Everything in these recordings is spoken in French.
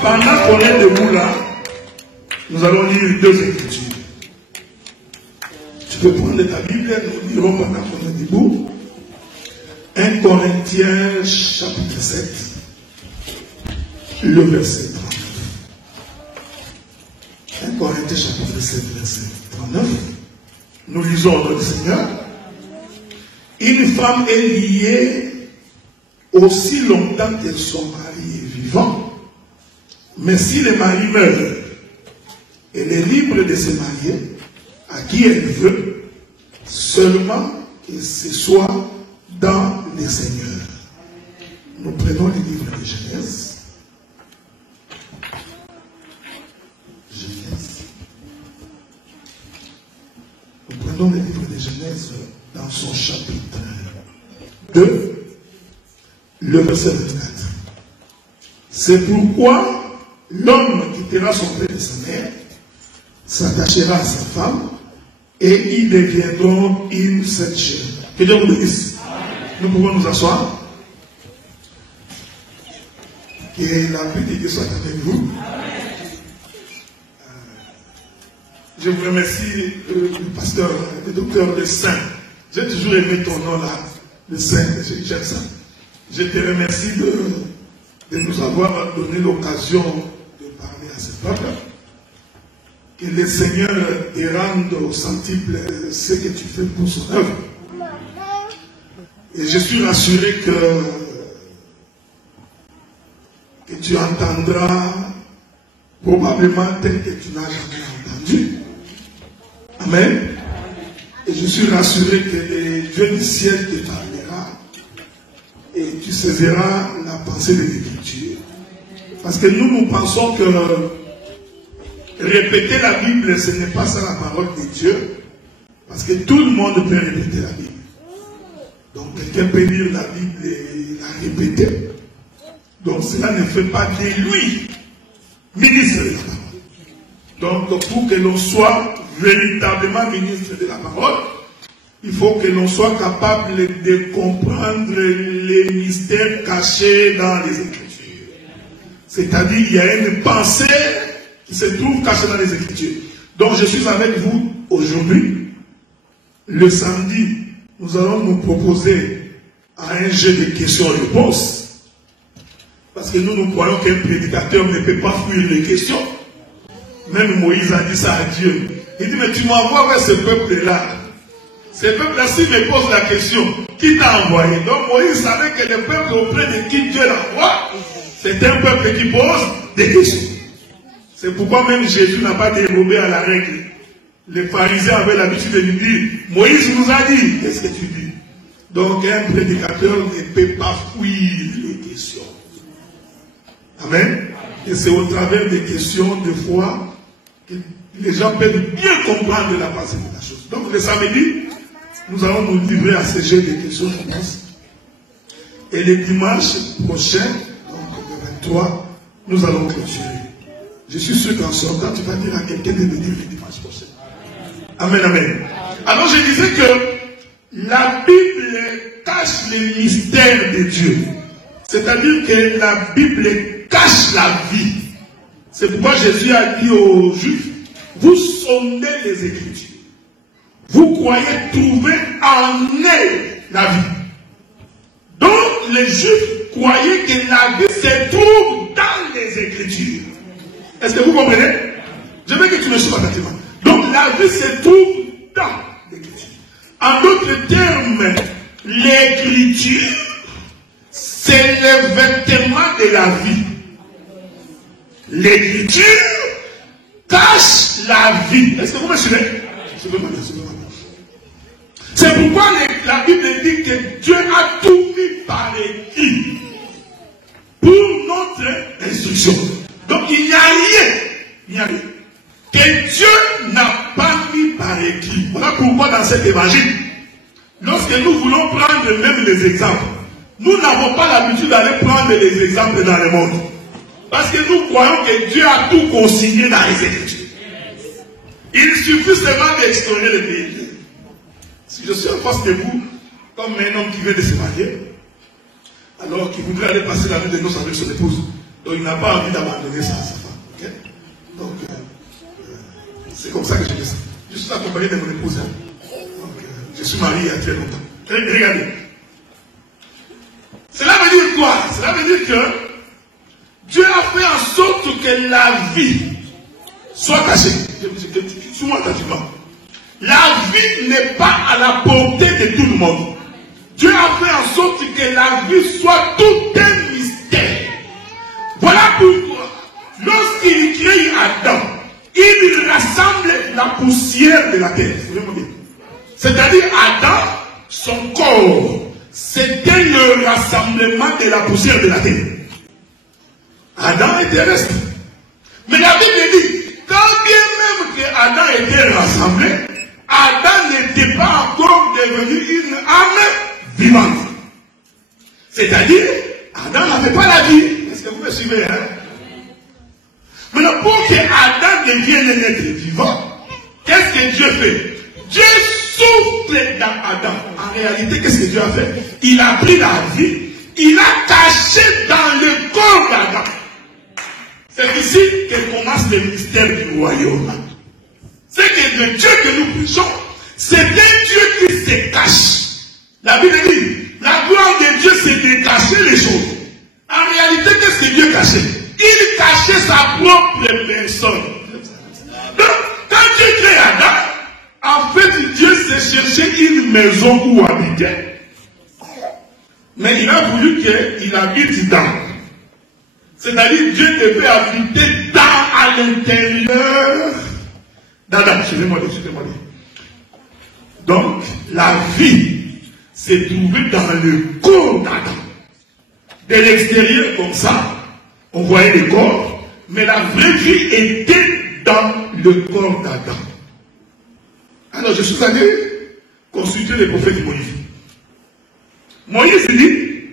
Pendant qu'on est debout là, nous allons lire deux écritures. Tu peux prendre ta Bible, nous lirons pendant qu'on est debout. 1 Corinthiens chapitre 7, le verset 39. 1 Corinthiens chapitre 7, verset 39. Nous lisons au nom du Seigneur. Une femme est liée aussi longtemps que son mari est vivant. Mais si le mari meurt, elle est libre de se marier à qui elle veut, seulement que ce soit dans le Seigneur. Nous prenons le livre de Genèse. Nous prenons le livre de Genèse dans son chapitre 2, le verset 24. C'est pourquoi l'homme quittera son père et sa mère, s'attachera à sa femme, et ils deviendront une seule chair. Que Dieu vous bénisse. Nous pouvons nous asseoir. Que la paix de Dieu soit avec vous. Je vous remercie, le pasteur, le docteur Le Saint. J'ai toujours aimé ton nom là, Le Saint, j'aime ça. Je te remercie de nous avoir donné l'occasion de parler à ce peuple. Que le Seigneur te rende au centuple ce que tu fais pour son œuvre. Et je suis rassuré que tu entendras probablement tel que tu n'as jamais entendu. Amen. Et je suis rassuré que le Dieu du ciel te parlera et tu saisiras la pensée de l'Écriture. Parce que nous pensons que répéter la Bible, ce n'est pas ça la parole de Dieu. Parce que tout le monde peut répéter la Bible. Donc quelqu'un peut lire la Bible et la répéter. Donc cela ne fait pas de lui ministre de la parole. Donc pour que l'on soit véritablement ministre de la parole, il faut que l'on soit capable de comprendre les mystères cachés dans les Écritures. C'est-à-dire il y a une pensée qui se trouve cachée dans les Écritures. Donc je suis avec vous aujourd'hui. Le samedi, nous allons nous proposer à un jeu de questions-réponses. Parce que nous croyons qu'un prédicateur ne peut pas fuir les questions. Même Moïse a dit ça à Dieu. Il dit, mais tu m'envoies vers ce peuple-là. Ce peuple-là, s'il me pose la question, qui t'a envoyé? Donc Moïse savait que le peuple auprès de qui Dieu l'envoie, c'est un peuple qui pose des questions. C'est pourquoi même Jésus n'a pas dérobé à la règle. Les pharisiens avaient l'habitude de lui dire, Moïse nous a dit, qu'est-ce que tu dis? Donc un prédicateur ne peut pas fuir les questions. Amen. Et c'est au travers des questions, de foi, que les gens peuvent bien comprendre la pensée de la chose. Donc le samedi, nous allons nous livrer à ce jeu de questions-réponses. Et le dimanche prochain, donc le 23, nous allons clôturer. Je suis sûr qu'en sortant, tu vas dire à quelqu'un de venir le dimanche prochain. Amen, amen. Alors je disais que la Bible cache les mystères de Dieu. C'est-à-dire que la Bible cache la vie. C'est pourquoi Jésus a dit aux Juifs, vous sondez les Écritures. Vous croyez trouver en elles la vie. Donc les Juifs croyaient que la vie se trouve dans les Écritures. Est-ce que vous comprenez? Je veux que tu me suives attentivement. Donc la vie se trouve dans l'Écriture. En d'autres termes, l'Écriture, c'est le vêtement de la vie. L'Écriture cache la vie. Est-ce que vous me suivez? C'est pourquoi la Bible dit que Dieu a tout mis par écrit pour notre instruction. Donc il n'y a rien que Dieu n'a pas mis par écrit. Voilà pourquoi dans cet évangile, lorsque nous voulons prendre même les exemples, nous n'avons pas l'habitude d'aller prendre les exemples dans le monde. Parce que nous croyons que Dieu a tout consigné dans les Écritures. Il suffit seulement d'explorer le pays. Si je suis en face de vous, comme un homme qui vient de se marier, alors qu'il voudrait aller passer la nuit de noces avec son épouse, Donc il n'a pas envie d'abandonner ça à sa femme. Okay? Donc c'est comme ça que je fais ça. Je suis accompagné de mon épouse. Donc je suis marié il y a très longtemps. Regardez. Cela veut dire quoi? Cela veut dire que Dieu a fait en sorte que la vie soit cachée. Souvent attentivement. La vie n'est pas à la portée de tout le monde. Dieu a fait en sorte que la vie soit tout un mystère. Voilà pourquoi, lorsqu'il crée Adam, il rassemble la poussière de la terre. C'est-à-dire Adam, son corps, c'était le rassemblement de la poussière de la terre. Adam était resté. Mais la Bible dit, quand bien même que Adam était rassemblé, Adam n'était pas encore devenu une âme vivante. C'est-à-dire, Adam n'avait pas la vie. Est-ce que vous me suivez, hein? Maintenant, pour que Adam devienne un être vivant, qu'est-ce que Dieu fait? Dieu souffle dans Adam. En réalité, qu'est-ce que Dieu a fait? Il a pris la vie, il a caché dans le corps d'Adam. C'est ici que commence le mystère du royaume. C'est que le Dieu que nous prêchons, c'est un Dieu qui se cache. La Bible dit, la gloire de Dieu, c'est de cacher les choses. En réalité, qu'est-ce que Dieu cachait? Il cachait sa propre personne. Donc, quand Dieu crée Adam, en fait, Dieu s'est cherché une maison où habiter. Mais il a voulu qu'il habite dans. C'est-à-dire, Dieu devait habiter à l'intérieur d'Adam. Excusez-moi. Donc, la vie s'est trouvée dans le corps d'Adam. De l'extérieur, comme ça, on voyait le corps, mais la vraie vie était dans le corps d'Adam. Alors, je suis allé consulter le prophète Moïse. Moïse dit,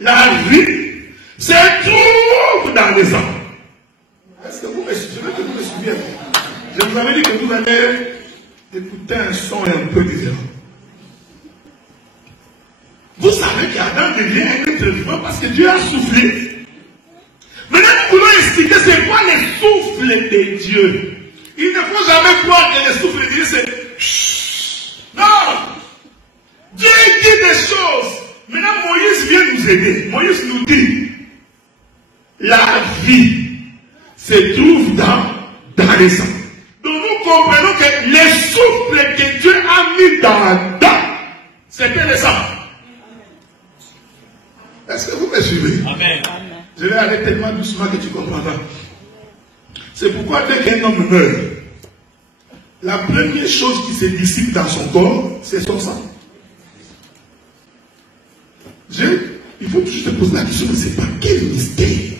la vie se trouve dans les hommes. Est-ce que vous me suivez? Je vous avais dit que vous allez écouter un son un peu différent. Vous savez qu'Adam devient un être vivant parce que Dieu a soufflé. Maintenant, nous voulons expliquer c'est quoi le souffle de Dieu. Il ne faut jamais croire que le souffle de Dieu c'est chut. Non! Dieu dit des choses. Maintenant, Moïse vient nous aider. Moïse nous dit la vie se trouve dans les sangs. Donc nous comprenons que le souffle que Dieu a mis dans Adam, c'était le sang. Est-ce que vous me suivez? Amen. Je vais aller tellement doucement que tu comprendras. C'est pourquoi dès qu'un homme meurt, la première chose qui se dissipe dans son corps, c'est son sang. Il faut toujours te poser la question, mais c'est pas quel mystère.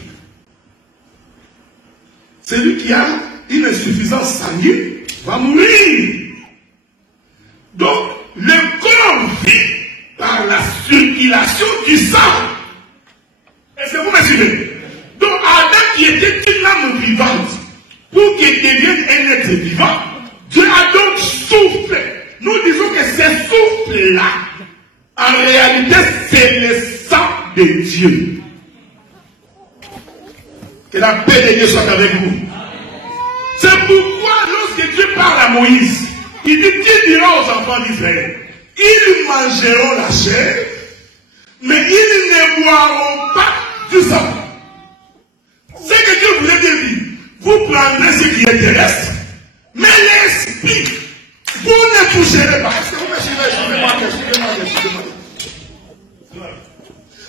Celui qui a une insuffisance sanguine va mourir. Donc, le corps vit par la circulation du sang. Est-ce que vous me suivez? Donc, Adam qui était une âme vivante, pour qu'il devienne un être vivant, Dieu a donc soufflé. Nous disons que ce souffle-là, en réalité, c'est le sang de Dieu. Que la paix de Dieu soit avec vous. C'est pourquoi lorsque Dieu parle à Moïse, il dit, tu diras aux enfants d'Israël, ils mangeront la chair, mais ils ne boiront pas du sang. Ce que Dieu voulait dire, vous prendrez ce qui est terrestre, mais l'esprit, vous ne toucherez pas. Est-ce que vous me suivez?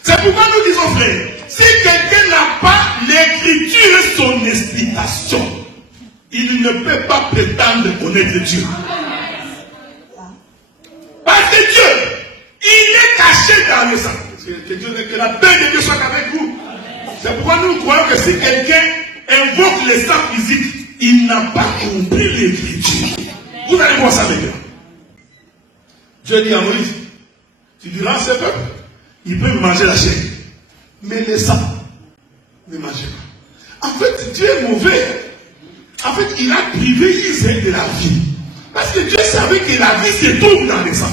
C'est pourquoi nous disons, frère, si quelqu'un n'a pas l'écriture et son explication, il ne peut pas prétendre connaître Dieu. Parce que Dieu, il est caché dans le sang. Que la paix de Dieu soit avec vous. C'est pourquoi nous croyons que si quelqu'un invoque le sang physique, il n'a pas compris l'écriture. Vous allez voir ça avec eux. Dieu dit à Moïse, tu diras à ce peuple, il peut manger la chair, mais le sang, ne mangez pas. En fait, Dieu est mauvais. En fait, il a privé Israël de la vie. Parce que Dieu savait que la vie se trouve dans le sang.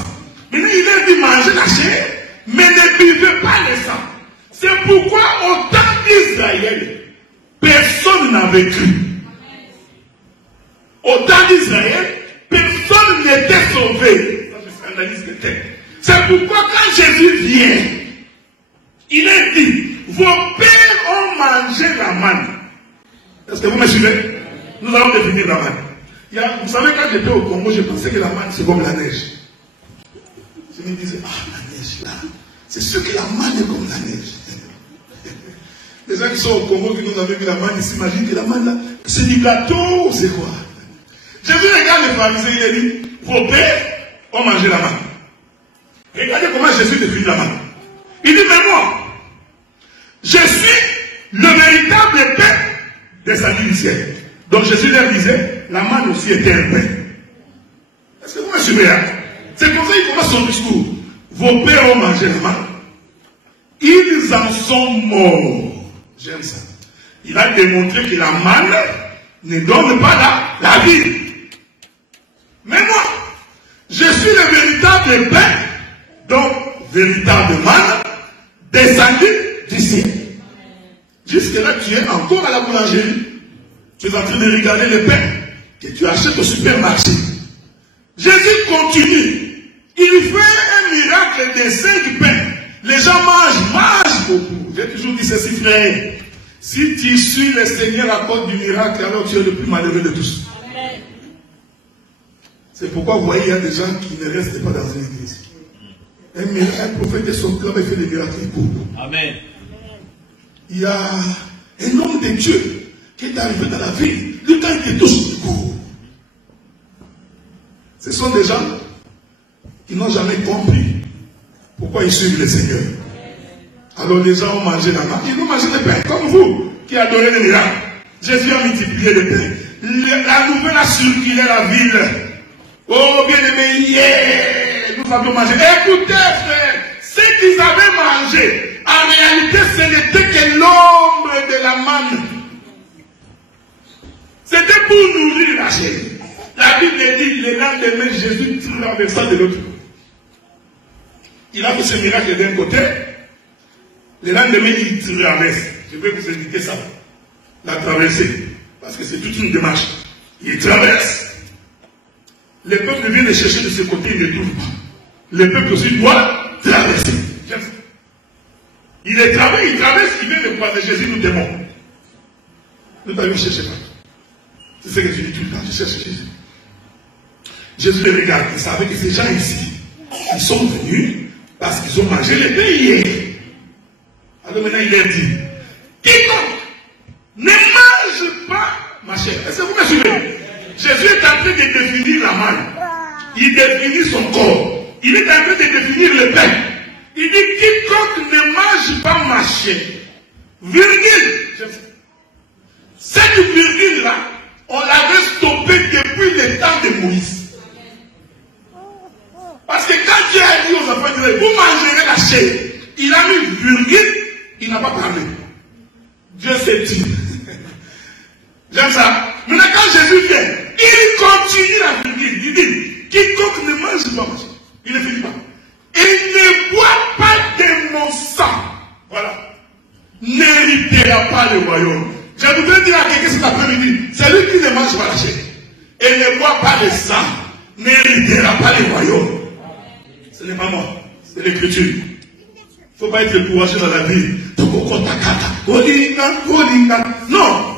Maintenant, il a dit manger la chair, mais ne buvez pas le sang. C'est pourquoi autant d'Israël, personne n'avait cru. Au temps d'Israël, personne n'était sauvé. Ça, je scandalise le texte. C'est pourquoi quand Jésus vient, il est dit, vos pères ont mangé la manne. Est-ce que vous me suivez? Nous allons définir la manne. Vous savez, quand j'étais au Congo, je pensais que la manne, c'est comme la neige. Je me disais, la neige là, c'est sûr que la manne est comme la neige. Les gens qui sont au Congo, qui nous avaient vu la manne, ils s'imaginent que la manne là, c'est du gâteau, c'est quoi? Jésus regarde les pharisiens, il a dit, vos pères ont mangé la manne. Regardez comment Jésus définit la manne. Il dit, mais moi, je suis le véritable pain descendu du ciel. Donc Jésus leur disait, la manne aussi était un pain. Est-ce que vous me suivez? C'est comme ça qu'il commence son discours. Vos pères ont mangé la manne. Ils en sont morts. J'aime ça. Il a démontré que la manne ne donne pas la vie. Mais moi, je suis le véritable pain, donc véritable manne, descendu du ciel. Jusque-là, tu es encore à la boulangerie. Tu es en train de regarder le pain que tu achètes au supermarché. Jésus continue. Il fait un miracle de 5 pains. Les gens mangent beaucoup. J'ai toujours dit ceci, frère. Si tu suis le Seigneur à cause du miracle, alors tu es le plus malheureux de tous. Amen. C'est pourquoi vous voyez, il y a des gens qui ne restent pas dans une église. Un prophète de son cœur fait des miracles. Amen. Il y a un homme de Dieu qui est arrivé dans la ville. Lui, quand il te touche, il court. Ce sont des gens qui n'ont jamais compris pourquoi ils suivent le Seigneur. Alors les gens ont mangé la manne. Ils ont mangé le pain, comme vous, qui adorez les miracles. Jésus a multiplié le pain. La nouvelle a circulé la ville. Oh, bien-aimé, yeah, nous avons mangé. Écoutez, frère, ce qu'ils avaient mangé, en réalité, ce n'était que l'ombre de la manne. C'était pour nourrir la chair. La Bible dit, le lendemain, Jésus traversa de l'autre côté. Il a fait ce miracle d'un côté. Le lendemain, il traverse. Je vais vous indiquer ça. La traversée. Parce que c'est toute une démarche. Il traverse. Le peuple vient le chercher de ce côté, il ne trouve pas. Le peuple aussi doit traverser. Il traverse, il vient de croiser Jésus, nous demande. Nous t'avons cherché pas. C'est ce que je dis tout le temps, je cherche Jésus. Jésus les regarde, il savait que ces gens ici, ils sont venus parce qu'ils ont mangé le pain hier. Alors maintenant il leur dit, quiconque ne mange pas ma chair. Est-ce que vous me suivez? Jésus est en train de définir la manne. Il définit son corps. Il est en train de définir le pain. Il dit, quiconque ne mange pas ma chair. Virgule. Cette virgule-là, on l'avait stoppée depuis le temps de Moïse. Parce que quand Dieu a dit aux enfants d'Israël, vous mangerez la chair, il a mis virgule, il n'a pas parlé. Dieu s'est dit. J'aime ça. Maintenant, quand Jésus vient, il continue la virgule. Il dit, quiconque ne mange pas ma chair, il ne finit pas. Et ne boit pas de mon sang. Voilà. N'héritera pas le royaume. Je voudrais dire à quelqu'un cet après-midi, celui qui ne mange pas la chair et ne boit pas le sang, n'héritera pas le royaume. Ce n'est pas moi, c'est l'écriture. Il ne faut pas être courageux dans la vie. Non. Non.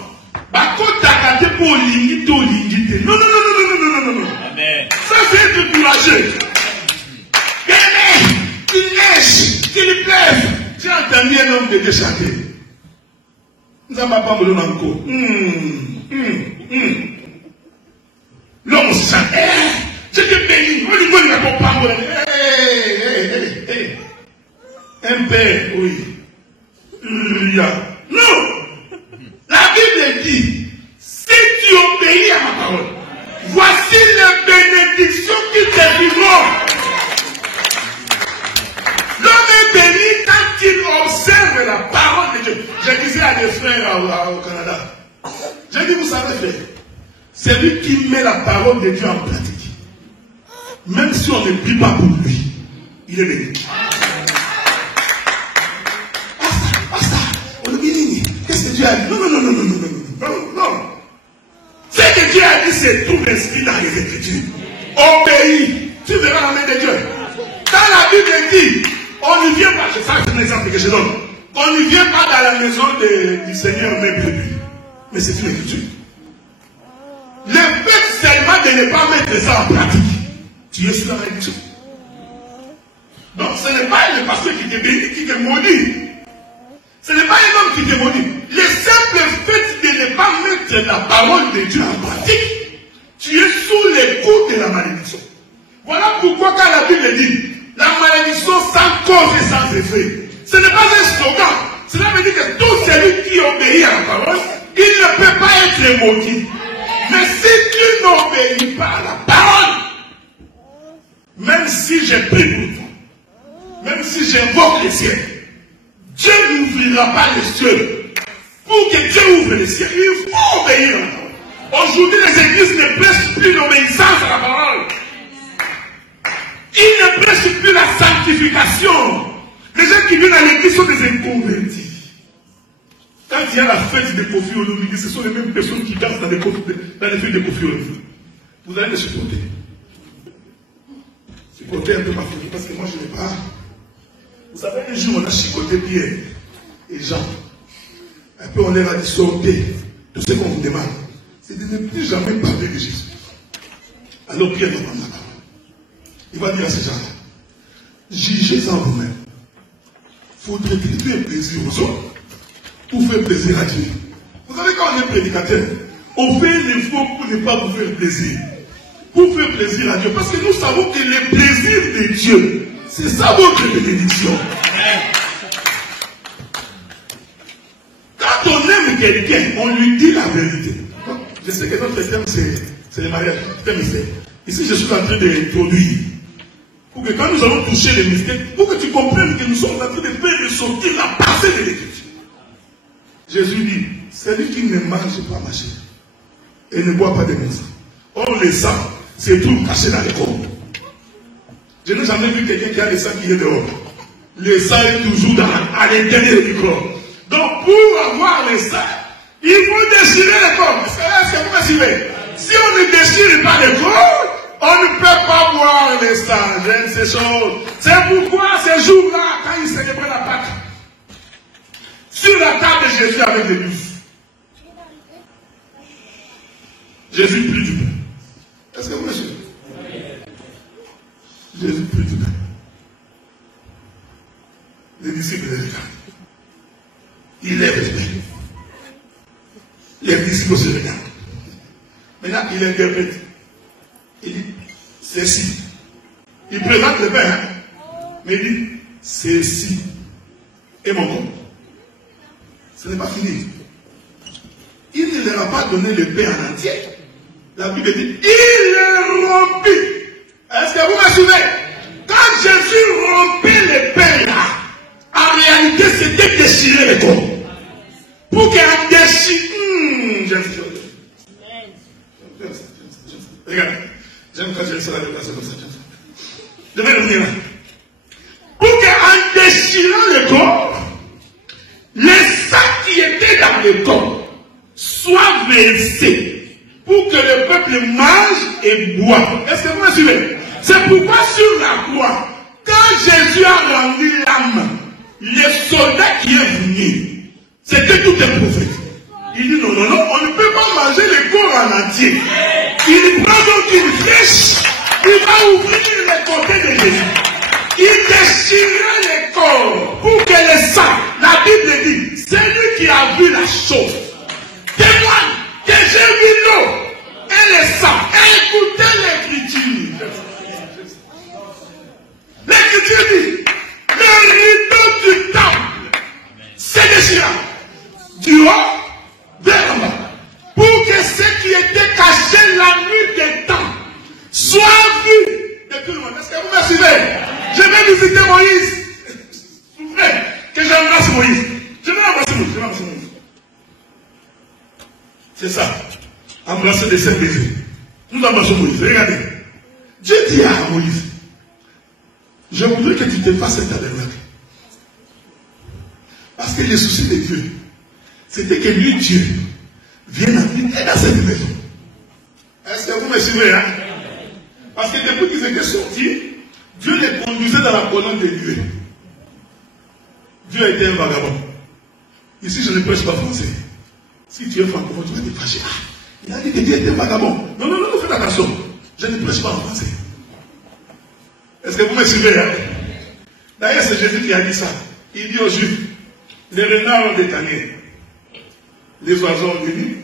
Amen. Ça, c'est être courageux. Qu'il neige, qu'il pleuve. J'ai entendu un homme de Dieu chanter. Nous n'avons pas besoin d'encore. L'homme se chante. Je te bénis. Un père, oui. Non. La Bible dit, si tu obéis à ma parole, voici les bénédictions qui te vivront. L'homme est béni quand il observe la parole de Dieu. Je disais à des frères au Canada, j'ai dit, vous savez faire, c'est lui qui met la parole de Dieu en pratique. Même si on ne prie pas pour lui, il est béni. Basta, on est béni. Dieu a dit. Non. Ce que Dieu a dit, c'est tout inscrit dans les Écritures. Obéis, tu verras la main de Dieu. Quand la Bible dit, on ne vient pas, c'est un exemple que je donne, on ne vient pas dans la maison du Seigneur même de lui. Mais c'est une écriture. Le fait seulement de ne pas mettre ça en pratique, tu es sur la malédiction. Donc ce n'est pas le pasteur qui te bénit, qui te maudit. Ce n'est pas un homme qui te maudit. Le simple fait de ne pas mettre la parole de Dieu en pratique, tu es sous les coups de la malédiction. Voilà pourquoi quand la Bible dit la malédiction sans cause et sans effet, ce n'est pas un slogan. Cela veut dire que tout celui qui obéit à la parole, il ne peut pas être maudit. Mais si tu n'obéis pas à la parole, même si j'ai pris pour toi, même si j'invoque les cieux, Dieu n'ouvrira pas les cieux. Pour que Dieu ouvre les cieux, il faut obéir à la parole. Aujourd'hui, les églises ne prêchent plus l'obéissance à la parole. Ils ne prêchent plus la sanctification. Les gens qui viennent à l'église sont des inconvertis. Quand il y a la fête des Kofi Olomide, ce sont les mêmes personnes qui dansent dans les fêtes des Kofi Olomide. Vous allez les supporter. Supporter un peu ma famille, parce que moi je n'ai pas. Vous savez, un jour on a chicoté Pierre et Jean. Un peu on leur a dit sortez. Tout ce qu'on vous demande, c'est de ne plus jamais parler de Jésus. Alors Pierre va prendre la parole. Il va dire à ces gens-là, jugez-en vous-même. Faudrait qu'il fasse plaisir aux autres pour faire plaisir à Dieu. Vous savez, quand on est prédicateur, on fait l'effort pour ne pas vous faire plaisir. Pour faire plaisir à Dieu. Parce que nous savons que le plaisir de Dieu, c'est ça votre bénédiction. Quand on aime quelqu'un, on lui dit la vérité. Je sais que notre thème, c'est le mariage. Ici, je suis en train d'introduire. Pour que quand nous allons toucher les mystères, pour que tu comprennes que nous sommes en train de faire ressortir la parcelle de l'écriture. Jésus dit, celui qui ne mange pas ma chair et ne boit pas de mon sang. Or, le sang, c'est tout caché dans le corps. Je n'ai jamais vu quelqu'un qui a le sang qui est dehors. Le sang est toujours à l'intérieur du corps. Donc, pour avoir le sang, il faut déchirer le corps. Est-ce que vous me suivez? Si on ne déchire pas le corps, on ne peut pas boire le sang. J'aime ces choses. C'est pourquoi ces jours-là, quand ils célébraient la Pâque, sur la table de Jésus avec les 12, Jésus prit du pain. Est-ce que vous me suivez? Jésus prit du pain. Les disciples les regardent. Il lève le pain. Les disciples se regardent. Maintenant, il interprète. Il dit, ceci. Il présente le pain, hein? Mais il dit, ceci est mon corps. Ce n'est pas fini. Il ne leur a pas donné le pain en entier. La Bible dit, il le rompit. Est-ce que vous me suivez? Quand Jésus rompait le pain là, en réalité c'était déchirer le corps. Pour qu'un déchire. Regarde, j'aime quand je serai déplacé comme ça. Je vais revenir là. Pour qu'en déchirant le corps, le sang qui était dans le corps soit versé pour que le peuple mange et boit. Est-ce que vous me suivez? C'est pourquoi sur la croix, quand Jésus a rendu l'âme, le soldat qui est venu, c'était tout un prophète. Il dit non, on ne peut pas manger le corps en entier. Il prend donc une flèche, il va ouvrir les côtés de Jésus. Il déchira le corps pour que le sang, la Bible dit, c'est lui qui a vu la chose. Témoigne que j'ai vu l'eau et le sang. Écoutez l'écriture. L'écriture dit, le rideau du temple se déchira du haut vers en bas, pour que ce qui était caché la nuit des temps soit vu de tout le monde. Est-ce que vous me suivez? Je vais visiter Moïse. Souffrez que j'embrasse Moïse. Je vais embrasser Moïse. C'est ça. Embrasser des 5 baisers. Nous embrassons Moïse. Regardez. Dieu dit à Moïse, je voudrais que tu te fasses un tabernacle. Parce que le souci de Dieu, c'était que lui, Dieu, vienne habiter dans cette maison. Est-ce que vous me suivez, hein? Parce que depuis qu'ils étaient sortis, Dieu les conduisait dans la colonne des nuées. Dieu était un vagabond. Ici, je ne prêche pas français. Si tu es francophone, tu vas te fâcher. Ah, il a dit que Dieu était un vagabond. Non, non, non, faites attention. Je ne prêche pas en français. Est-ce que vous me suivez, hein? D'ailleurs, c'est Jésus qui a dit ça. Il dit aux Juifs, les renards ont des tanières, les oiseaux ont des nids.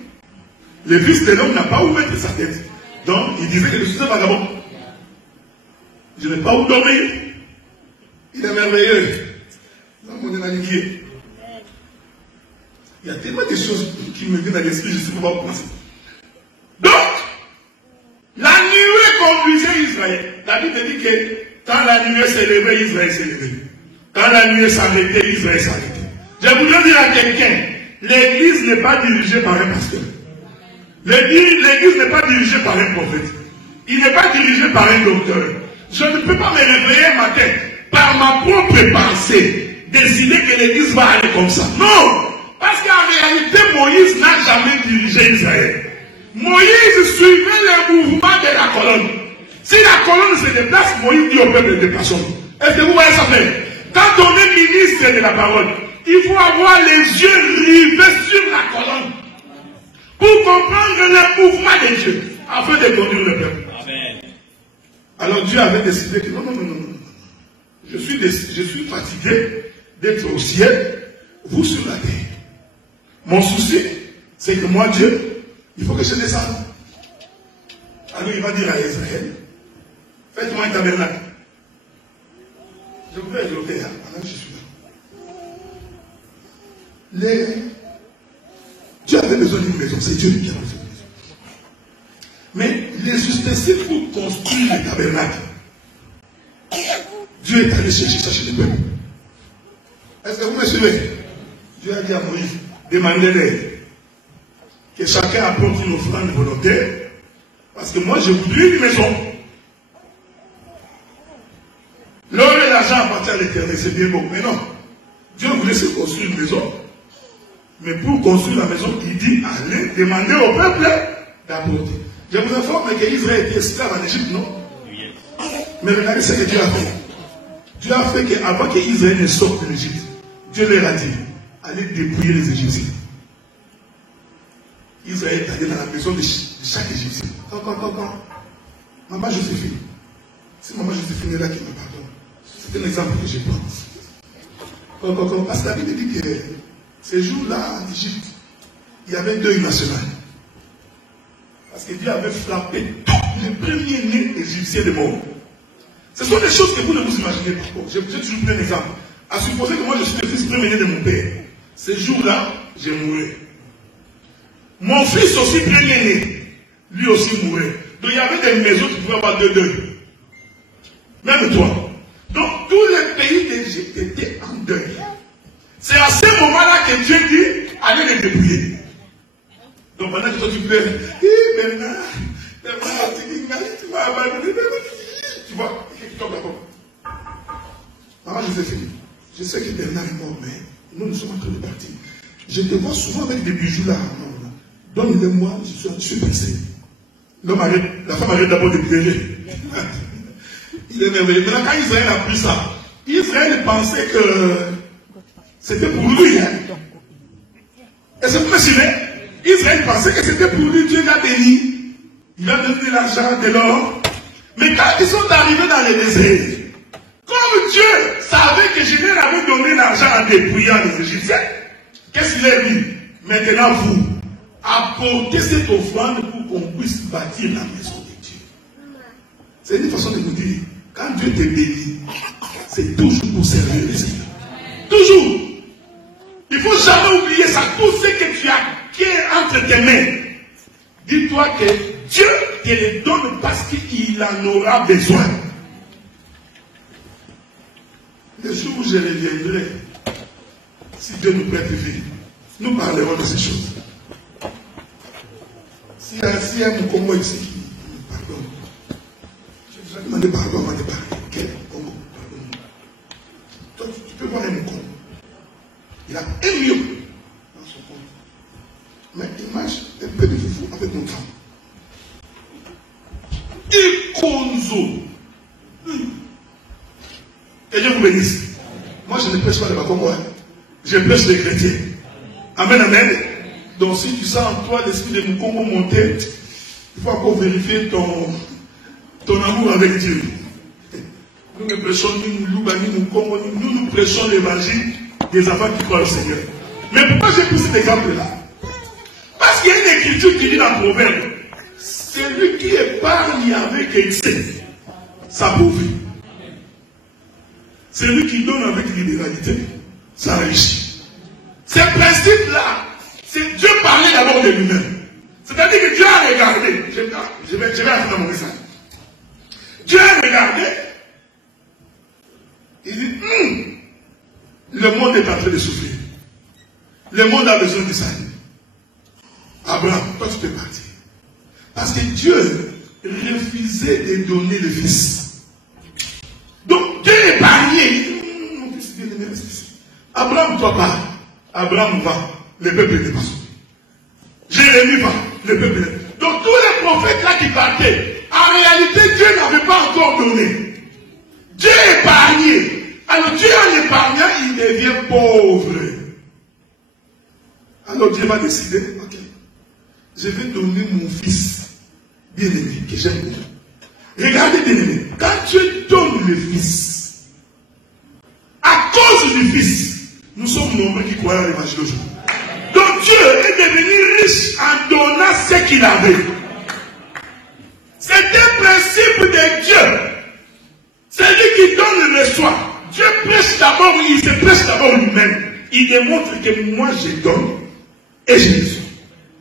Le Fils de l'homme n'a pas où mettre sa tête. Donc, il disait que je suis un vagabond. Je n'ai pas où dormir. Il est merveilleux. L'homme est navigué. Il y a tellement de choses qui me viennent à l'esprit, je ne sais pas où penser. Donc, la nuée conduisait Israël. La Bible dit que quand la nuée s'est levée, Israël s'est levé. Quand la nuée s'arrêtait, Israël s'arrêtait. Je voudrais dire à quelqu'un, l'église n'est pas dirigée par un pasteur. L'église n'est pas dirigée par un prophète. Il n'est pas dirigé par un docteur. Je ne peux pas me réveiller un matin par ma propre pensée, décider que l'église va aller comme ça. Non! Parce qu'en réalité, Moïse n'a jamais dirigé Israël. Moïse suivait le mouvement de la colonne. Si la colonne se déplace, Moïse dit au peuple de déplacer. Est-ce que vous voyez ça fait? Quand on est ministre de la parole, il faut avoir les yeux rivés sur la colonne pour comprendre le mouvement de Dieu afin de conduire le peuple. Amen. Alors Dieu avait décidé que non, non, non, non, non. Je suis fatigué d'être au ciel, vous sur la terre. Mon souci, c'est que moi, Dieu, il faut que je descende. Alors il va dire à Israël, faites-moi un tabernacle. Je voudrais écouter là, pendant que je suis là. Dieu avait besoin d'une maison, c'est Dieu qui a besoin d'une maison. Mais les ustensiles pour construire le tabernacle, Dieu est allé chercher ça chez les peuples. Est-ce que vous me suivez? Dieu a dit à Moïse, demandez-les que chacun apporte une offrande volontaire, parce que moi je voudrais une maison. L'or et l'argent appartient à l'Éternel, c'est bien beau, mais non. Dieu voulait se construire une maison, mais pour construire la maison, il dit, allez demander au peuple d'apporter. Je vous informe que Israël était esclave en Égypte, non? Mais regardez ce que Dieu a fait. Dieu a fait qu'avant qu'Israël ne sorte de l'Égypte, Dieu leur a dit, allez dépouiller les Égyptiens. Israël est allé dans la maison de chaque Égyptien. Quand Maman Joséphine, c'est Maman Joséphine est là qui me pardonne. C'est un exemple que je prends. Parce que la Bible dit que ces jours-là en Égypte, il y avait deuil national. Parce que Dieu avait frappé tous les premiers-nés égyptiens de mort. Ce sont des choses que vous ne vous imaginez pas. Je vais toujours prendre un exemple. À supposer que moi je suis le fils premier-né de mon père. Ces jours-là, j'ai mouru. Mon fils aussi premier-né, lui aussi mourait. Donc il y avait des maisons qui pouvaient avoir deux deuils. Même toi. Donc tous les pays d'Égypte étaient en deuil. C'est à ce moment-là que Dieu dit, allez les dépouiller. Donc pendant que toi tu pleures, Bernard, tu vas abandonner. Tu vois, tu tombes d'abord. Maman Joséphine, je sais que Bernard est mort, mais nous sommes en train de partir. Je te vois souvent avec des bijoux là. Donne-les-moi, je suis pressé. La femme arrête d'abord de pleurer. Il est merveilleux. Maintenant, quand Israël a pris ça, Israël pensait que c'était pour lui. Hein. Et c'est pour suivre. Israël pensait que c'était pour lui. Dieu l'a béni. Il a donné l'argent, de l'or. Mais quand ils sont arrivés dans le désert, comme Dieu savait que je leur avais donné l'argent en dépouillant les Égyptiens, qu'est-ce qu'il a dit? Maintenant, vous, apportez cette offrande pour qu'on puisse bâtir la maison de Dieu. C'est une façon de vous dire, quand Dieu te bénit, c'est toujours pour servir le Seigneur. Toujours. Il ne faut jamais oublier ça. Tout ce que tu as qui est entre tes mains, dis-toi que Dieu te les donne parce qu'il en aura besoin. Le jour où je reviendrai, si Dieu nous prête vie, nous parlerons de ces choses. Si y a mon Congo ici qui me pardonne, je vais demander pardon avant de parler. Quel Congo? Pardonne-moi. Toi, tu peux voir un Congo. Il a 1 million dans son compte. avec mon femme. Ikonzo. Et Dieu vous bénisse. Moi, je ne prêche pas les Bakongo. Je prêche les chrétiens. Amen, amen. Donc, si tu sens en toi l'esprit de Mukongo monter, il faut encore vérifier ton amour avec Dieu. Nous ne prêchons ni Moulouba, ni Mukongo, nous prêchons l'évangile des enfants qui croient au Seigneur. Mais pourquoi j'ai pris cet exemple-là? Parce qu'il y a une écriture qui dit dans le Proverbe, celui qui épargne avec excès s'appauvrit. Celui qui donne avec libéralité s'enrichit. Ce principe-là, c'est Dieu parlait d'abord de lui-même. C'est-à-dire que Dieu a regardé. Je vais entrer dans mon message. Dieu a regardé. Il dit, le monde est en train de souffrir. Le monde a besoin de salut. Abraham, toi tu peux partir. Parce que Dieu refusait de donner le fils. Donc Dieu épargnait. Mon fils bien-aimé, reste ici. Abraham, toi pars. Abraham va. Le peuple n'est pas sauvé. Jérémie va. Le peuple n'est pas sauvé. Donc tous les prophètes là qui partaient, en réalité Dieu n'avait pas encore donné. Dieu épargnait. Alors Dieu en épargnant, il devient pauvre. Alors Dieu va décider, ok, je vais donner mon fils bien-aimé, que j'aime beaucoup. Regardez bien-aimé, quand Dieu donne le fils, à cause du fils, nous sommes nombreux qui croient à l'évangile aujourd'hui. Donc Dieu est devenu riche en donnant ce qu'il avait. C'est un principe de Dieu. Celui qui donne le reçoit. Dieu prêche d'abord, il se prêche d'abord lui-même. Il démontre que moi je donne et je reçois.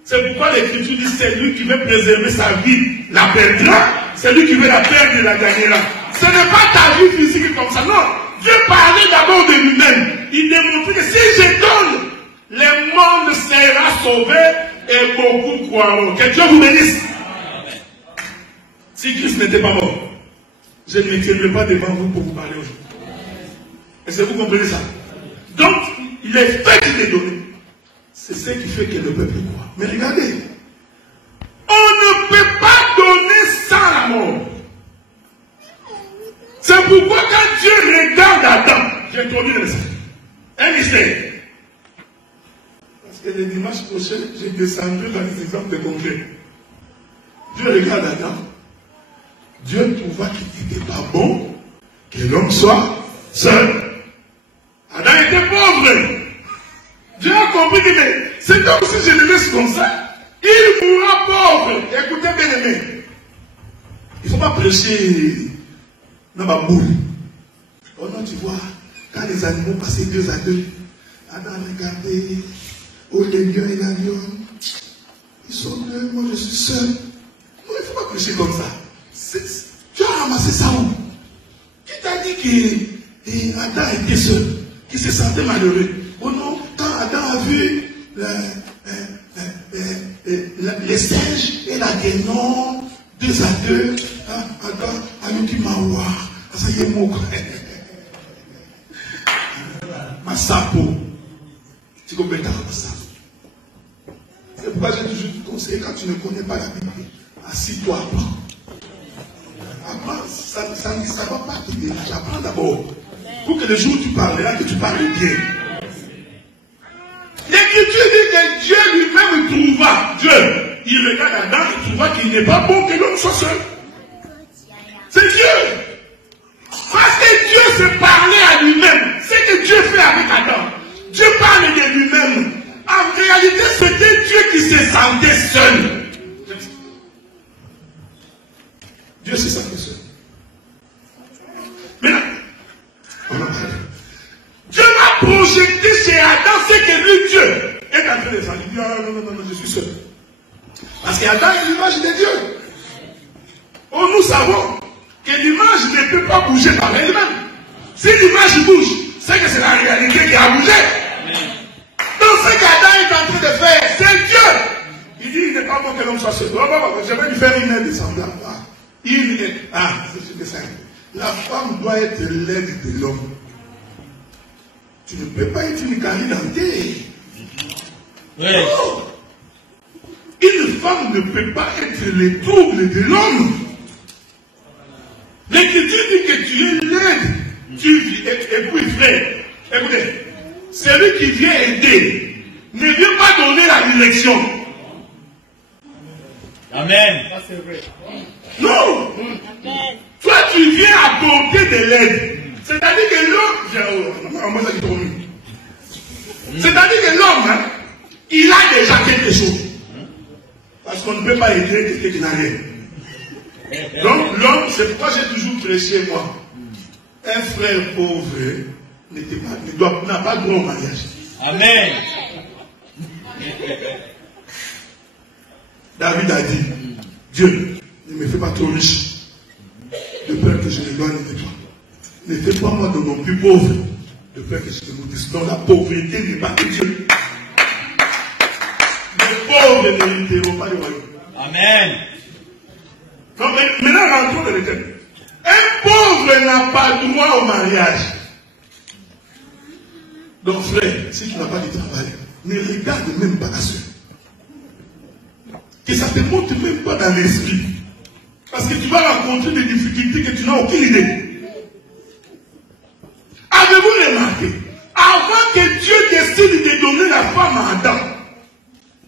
C'est pourquoi l'Écriture dit c'est lui qui veut préserver sa vie, la perdra. C'est lui qui veut la perdre et la gagnera. Ce n'est pas ta vie physique comme ça, non. Dieu parlait d'abord de lui-même. Il démontrait que si je donne, le monde sera sauvé et beaucoup croiront. Que Dieu vous bénisse. Si Christ n'était pas mort, je ne me tiendrai pas devant vous pour vous parler aujourd'hui. Est-ce que vous comprenez ça? Donc, il est fait de donner. C'est ce qui fait que le peuple croit. Mais regardez, on ne peut pas donner sans la mort. C'est pourquoi quand Dieu regarde Adam, j'ai introduit le message. Un mystère. Parce que le dimanche prochain, j'ai descendu dans les exemples concrets. Dieu regarde Adam. Dieu trouva qu'il n'était pas bon que l'homme soit seul. Adam était pauvre. Dieu a compris que c'est comme si je le laisse comme ça, il mourra pauvre. Écoutez bien aimé. Il ne faut pas prêcher dans ma boule. Oh non, tu vois, quand les animaux passaient 2 à 2, Adam regardait, oh les lions et la lionne, ils sont 2, moi je suis seul. Non, il ne faut pas prêcher comme ça. Tu as ramassé ça où? Qui t'a dit que Adam était seul, qu'il se sentait malheureux? Oh non, quand Adam a vu les singes et la guénon, 2 à 2, Adam a eu qui m'a ouah, ça y est mon frère. Ma sapo. Tu comprends ma sapo. C'est pourquoi j'ai toujours conseillé, quand tu ne connais pas la Bible, assis-toi, apprends. Apprends, ça ne va pas te dire. J'apprends d'abord. Pour que le jour où tu parleras, que tu parles bien. L'Écriture dit que Dieu lui-même trouva. Dieu, il regarde Adam et trouva qu'il n'est pas bon que l'homme soit seul. C'est Dieu. Parce que Dieu se parlait à lui-même. C'est que Dieu fait avec Adam. Dieu parle de lui-même. En réalité, c'était Dieu qui se sentait seul. Dieu se sentait seul. Maintenant, on va parler. Dieu m'a projeté chez Adam ce que lui, Dieu, est en train de faire. Il dit, ah non, je suis seul. Parce qu'Adam est l'image de Dieu. Oh, nous savons que l'image ne peut pas bouger par elle-même. Si l'image bouge, c'est que c'est la réalité qui a bougé. Donc ce qu'Adam est en train de faire, c'est Dieu. Il dit, il n'est pas bon que l'homme soit seul. Je vais lui faire une aide semblable. C'est ça. La femme doit être l'aide de l'homme. Tu ne peux pas être une canne dentée. Oui. Non. Une femme ne peut pas être le double de l'homme. L'Écriture dit que tu es laide. Et puis frère, écoutez, celui qui vient aider ne vient pas donner la direction. Amen. Non. Toi, tu viens apporter de l'aide. C'est-à-dire que l'homme, c'est-à-dire que l'homme, hein, il a déjà quelque chose. Parce qu'on ne peut pas aider quelqu'un qui n'a rien. Donc l'homme, c'est pourquoi j'ai toujours prêché moi. Un frère pauvre n'a pas droit au mariage. Amen. David a dit, Dieu, ne me fais pas trop riche, de peur que je m'éloigne de toi. Ne fais pas moi de non plus pauvre, de peur que je te maudisse. Donc la pauvreté n'est pas que Dieu. Les pauvres n'hériteront pas le royaume. Amen. Donc maintenant, rentrons dans le thème. Un pauvre n'a pas droit au mariage. Donc frère, si tu n'as pas de travail, ne regarde même pas la soeur. Que ça ne te monte même pas dans l'esprit. Parce que tu vas rencontrer des difficultés que tu n'as aucune idée. Avez-vous remarqué, avant que Dieu décide de donner la femme à Adam,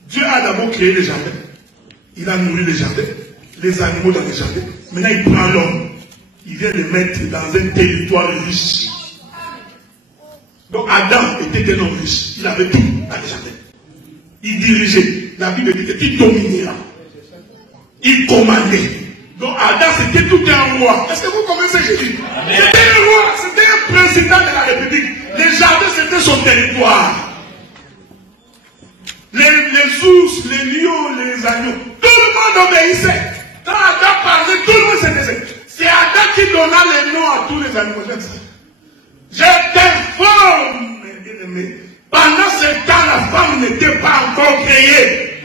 Dieu a d'abord créé les jardins. Il a nourri les jardins, les animaux dans les jardins. Maintenant il prend l'homme. Il vient le mettre dans un territoire riche. Donc Adam était un homme riche. Il avait tout dans les jardins. Il dirigeait. La Bible dit qu'il dominait. Il commandait. Donc Adam c'était tout un roi. Est-ce que vous comprenez ce que je dis? C'était un roi, c'était un président de la République. Les jardins c'était son territoire. Les ours, les lions, les agneaux, tout le monde obéissait. Quand Adam parlait, tout le monde se taisait. C'est Adam qui donna les noms à tous les animaux. Je t'informe, mes bien-aimés. Pendant ce temps, la femme n'était pas encore créée.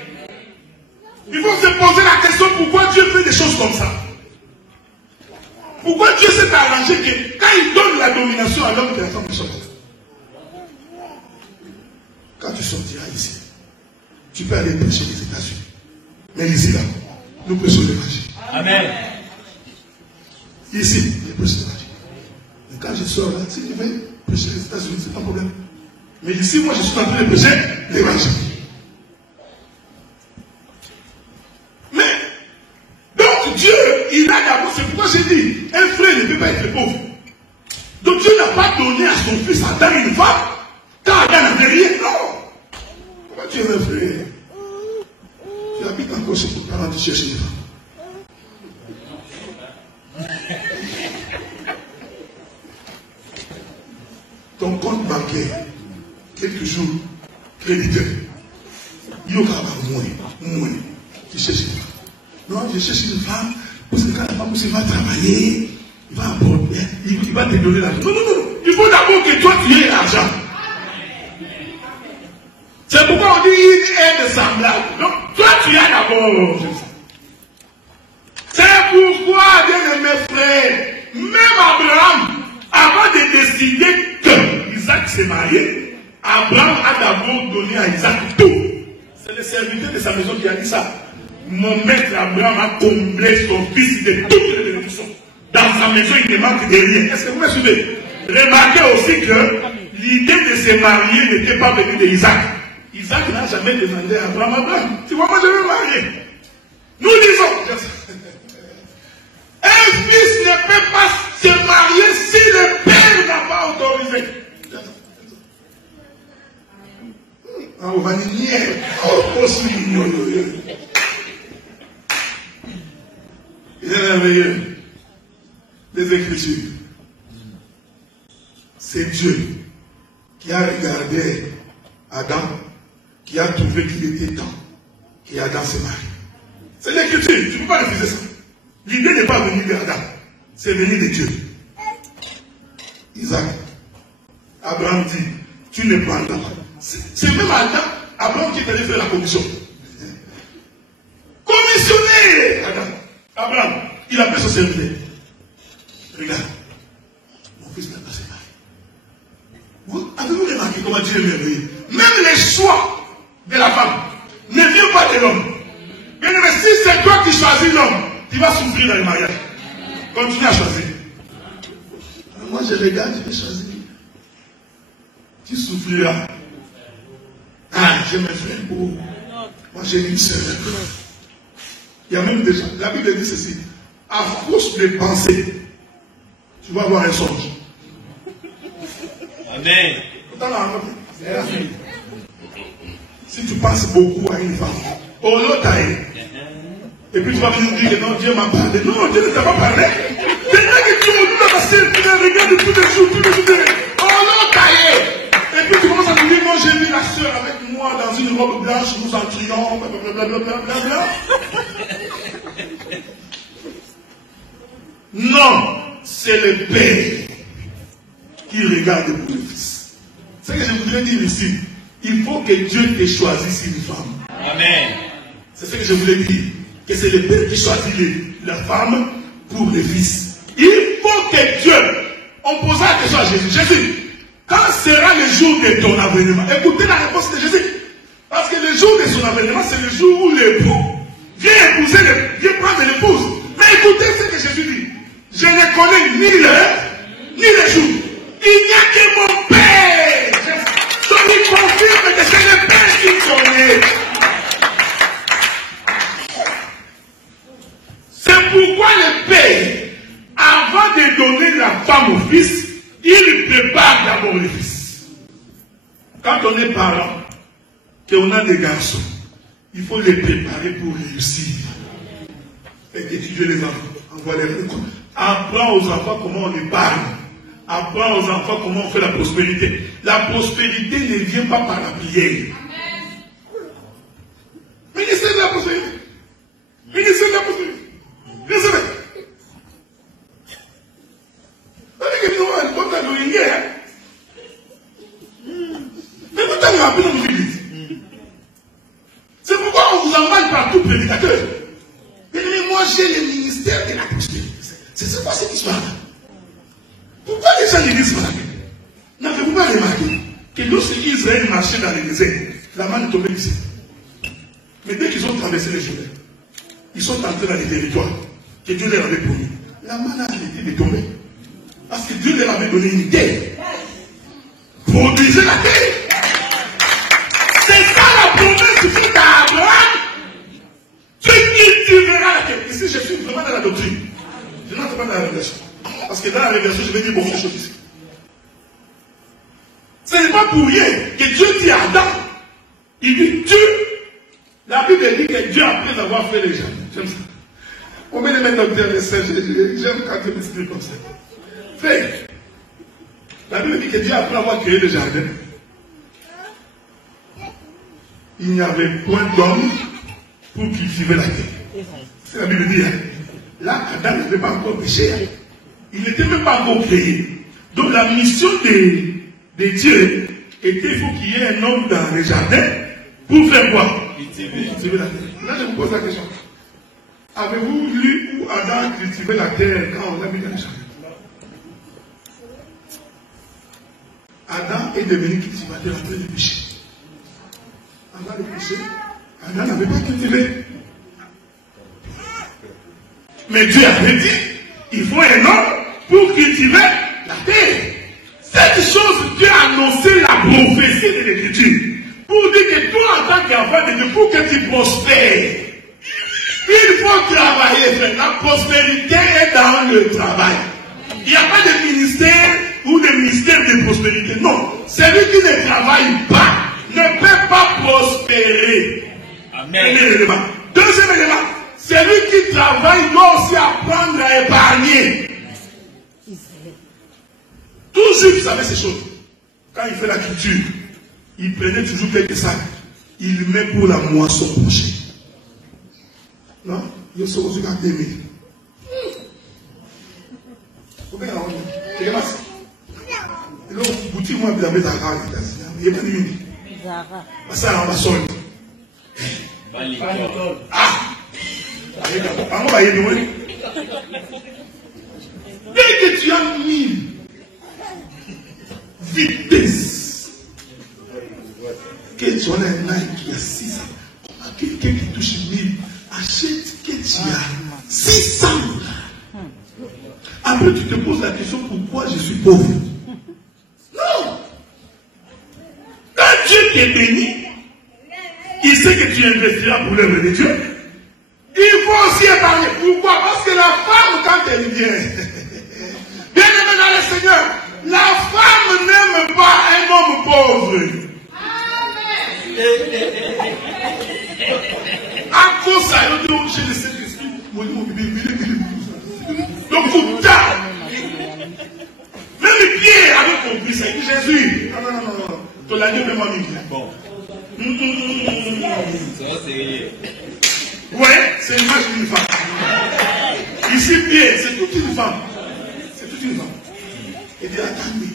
Il faut se poser la question pourquoi Dieu fait des choses comme ça. Pourquoi Dieu s'est arrangé que quand il donne la domination à l'homme, que la femme ne sorte. Quand tu sortiras ici, tu peux aller prêcher les États-Unis. Mais ici, là, nous prêchons l'évangile. Amen. Ici, nous prêchons l'évangile. Et quand je sors là, si tu veux prêcher les États-Unis, c'est pas un problème. Mais ici, moi, je suis en train de prêcher l'évangile. Mais, donc Dieu, il a d'abord, c'est pourquoi j'ai dit, un frère ne peut pas être pauvre. Donc Dieu n'a pas donné à son fils Adam une femme, quand Adam n'avait rien, non. Pourquoi tu es un frère? Tu habites encore chez tes parents, tu cherches une femme. Ton compte bancaire, quelques jours, créditeur. Il y a moins. Tu cherches une femme. Non, je cherche une femme, parce que quand la femme va travailler, il va apporter, il va te donner l'argent. Non. Il faut d'abord que toi tu aies l'argent. C'est pourquoi on dit il est semblable. Donc, toi tu as d'abord. C'est pourquoi, bien mes frères, même Abraham, avant de décider que Isaac s'est marié, Abraham a d'abord donné à Isaac tout. C'est le serviteur de sa maison qui a dit ça. Mon maître Abraham a comblé son fils de toutes les bénédictions. Dans sa maison, il ne manque de rien. Est-ce que vous me suivez? Remarquez aussi que l'idée de se marier n'était pas venue d'Isaac. Isaac n'a jamais demandé à Abraham, tu vois, moi je veux marier. Nous disons, un fils ne peut pas se marier si le père n'a pas autorisé. On va nier. Il est merveilleux. Les Écritures. C'est Dieu qui a regardé Adam, qui a trouvé qu'il était temps, et Adam s'est marié. C'est l'Écriture, tu ne peux pas refuser ça. L'idée n'est pas venue d'Adam, c'est venu de Dieu. Isaac, Abraham dit, tu ne prendras pas. C'est même Adam, Abraham qui est allé faire la commission. Commissionner Adam. Abraham, il a fait son serviteur. Regarde, mon fils n'a pas se marier. Avez-vous remarqué comment Dieu est merveilleux? Même les choix de la femme ne viennent pas de l'homme. Mais si c'est toi qui choisis l'homme, tu vas souffrir dans le mariage. Continue à choisir. Moi je regarde, je vais choisir. Tu souffriras. Ah, je me fais beau. Moi j'ai une seule. Il y a même des gens. La Bible dit ceci. À force de penser, tu vas avoir un songe. Amen. Si tu penses beaucoup à une femme, au lot taille. Et puis tu vas venir dire que non, Dieu m'a parlé. Non, Dieu ne t'a pas parlé. C'est là que tu me passer, tu me regardes tous les jours, au lot taillé. Et puis tu commences à te dire, non, j'ai vu la soeur avec moi dans une robe blanche, nous entrions, blablabla. Non, c'est le Père qui regarde pour le Fils. C'est ce que je voudrais dire ici. Il faut que Dieu te choisisse une femme. Amen. C'est ce que je voulais dire. Que c'est le Père qui choisit la femme pour le Fils. Il faut que Dieu, on posera la question à Jésus. Jésus, quand sera le jour de ton avènement? Écoutez la réponse de Jésus. Parce que le jour de son avènement, c'est le jour où l'époux vient prendre l'épouse. Mais écoutez ce que Jésus dit. Je ne connais ni l'heure, ni le jour. Il n'y a que mon Père. Donc il confirme que c'est le Père qui connaît. C'est pourquoi le Père, avant de donner la femme au Fils, il prépare d'abord le Fils. Quand on est parent, qu'on a des garçons, il faut les préparer pour réussir. Et étudier les enfants. Envoyer les enfants. Apprends aux enfants comment on épargne. Apprends aux enfants comment on fait la prospérité. La prospérité ne vient pas par la prière. Ministère de la prospérité. Ministère de la prospérité. Recevez. Mais vous t'avez rappelé dans nos églises. C'est pourquoi on vous emballe par tout prédicateur. Mais moi j'ai le ministère de la prospérité. C'est quoi cette histoire-là? Pourquoi les gens ne disent pas? N'avez-vous pas remarqué que lorsque Israël marchait dans le désert, la manne tombait ici. Mais dès qu'ils ont traversé les Jourdain, ils sont entrés dans les territoires que Dieu leur avait promis. La manne a arrêté de tomber. Parce que Dieu leur avait donné une terre. Produisez la terre. C'est ça la promesse faite à Abraham. Tu cultiveras la terre. Ici, je suis vraiment dans la doctrine. Je n'entre pas dans la révélation. Parce que dans la révélation, je vais dire beaucoup de choses ici. Ce n'est pas pour rien que Dieu dit à Adam, il dit Dieu, la Bible dit que Dieu, après avoir fait les gens, j'aime ça. On met les mains dans le ciel, j'aime quand tu m'expliques comme ça. Frère, la Bible dit que Dieu, après avoir créé le jardin, il n'y avait point d'homme pour cultiver la terre. C'est la Bible dit, hein. Là, Adam n'avait pas encore péché. Hein. Il n'était même pas encore créé. Donc la mission de Dieu était il faut qu'il y ait un homme dans le jardin pour faire quoi? Cultiver la terre. Là, je vous pose la question. Avez-vous lu où Adam cultivait la terre quand on l'a mis dans le jardin? Adam est devenu cultivateur après le péché. Avant le péché, Adam n'avait pas cultivé. Mais Dieu avait dit, il faut un homme pour cultiver la terre. Cette chose, Dieu a annoncé la prophétie de l'Écriture. Pour dire que toi, en tant qu'enfant de Dieu, pour que tu prospères, il faut travailler, frère. La prospérité est dans le travail. Il n'y a pas de ministère ou de ministère de prospérité. Non. Celui qui ne travaille pas ne peut pas prospérer. Amen. Deuxième élément. Celui qui travaille doit aussi apprendre à épargner. Tout juif savait ces choses. Quand il fait la culture, il prenait toujours quelques sacs. Il met pour la moisson prochaine. Non? Il y a ce que vous avez aimé. Vous pouvez la regarder. C'est comme ça. Et là, vous dites, moi, vous avez la rage. Il n'y a pas de minute. Ça, on va sonner. Ah! Dès que tu as mis vitesse, que tu as un âge qui a 6 ans, quelqu'un qui touche 1000 à achète que tu as 600 $. Après, tu te poses la question, pourquoi je suis pauvre? Non. Quand Dieu t'est béni, il sait que tu investiras pour l'œuvre de Dieu. Il faut aussi épargner. Pourquoi? Parce que la femme, quand elle vient, bien aimé dans le Seigneur, la femme n'aime pas un homme pauvre. À cause ça, je ne sais pas. Donc, vous même les pieds avaient compris ça. Il dit Jésus. Non. Tu l'as dit vraiment bien. Bon. Ouais, c'est l'image d'une femme. Ici, pied, c'est toute une femme. C'est toute une femme. Et dit attendez.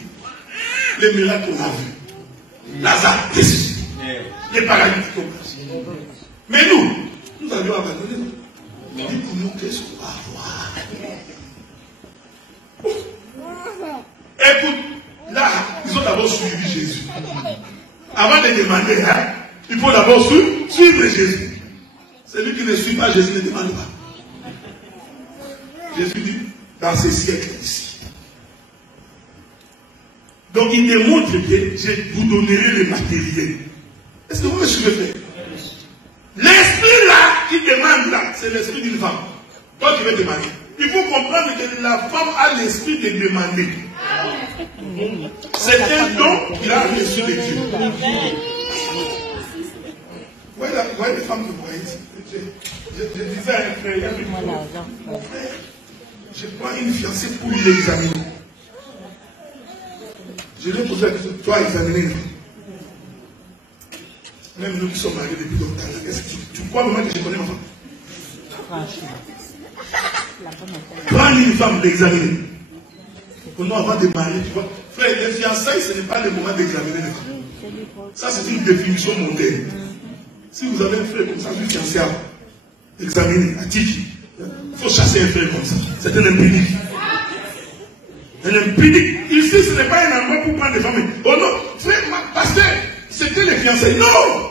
Les miracles qu'on a vus. Lazare, les paralytiques qu'on a vus. Mais nous avions abandonné. Mais dit pour nous, qu'est-ce qu'on va avoir? Écoute, là, ils ont d'abord suivi Jésus. Avant de demander, hein, il faut d'abord suivre Jésus. Celui qui ne suit pas Jésus ne demande pas. Jésus dit, dans ces siècles ici. Donc il démontre que je vous donnerai le matériel. Est-ce que vous me suivez? L'esprit là qui demande là, c'est l'esprit d'une femme. Toi tu veux demander. Il faut comprendre que la femme a l'esprit de demander. C'est un don qu'il a reçu de Dieu. Voyez les femmes que vous voyez ici. Je disais à un frère, je prends une fiancée pour l'examiner. Je lui ai posé la question, toi examiner. Même nous qui sommes mariés depuis longtemps, tu crois vraiment que je connais ma femme? Prends une femme d'examiner. Avant de marier, tu vois. Frère, les fiançailles, ce n'est pas le moment d'examiner les femmes. Ça, c'est une définition mondaine. Si vous avez un frère comme ça, une fiancée à examiner, à Tiki, il faut chasser un frère comme ça. C'est un impunique. Un impunique. Ici, ce n'est pas un endroit pour prendre des femmes. Oh non, frère, pasteur, c'était les fiançailles. Non!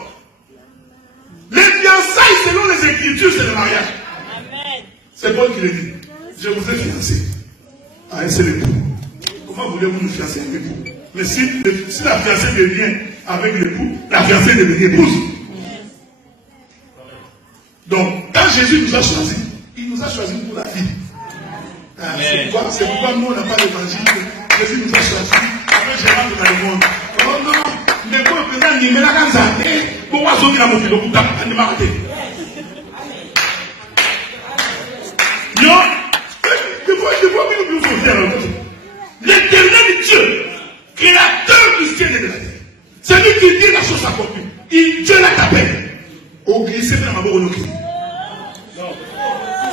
Les fiançailles, selon les Écritures, c'est le mariage. C'est Paul qui le dit. Je vous ai fiancé à un seul époux. Comment voulez-vous nous fiancer avec l'époux? Mais si la fiancée devient avec l'époux, la fiancée devient épouse. Donc, quand Jésus nous a choisis, il nous a choisis pour la vie. C'est pourquoi nous, on n'a pas d'évangile. Jésus nous a choisis. Après, j'ai rentré dans le monde. Oh non, mais pour le président, il me l'a gagné. Pourquoi sauter la montée? Donc, on ne m'a raté. Non, l'éternel Dieu, créateur du ciel et de la terre, c'est lui qui dit la chose accomplie. Dieu l'a tapé.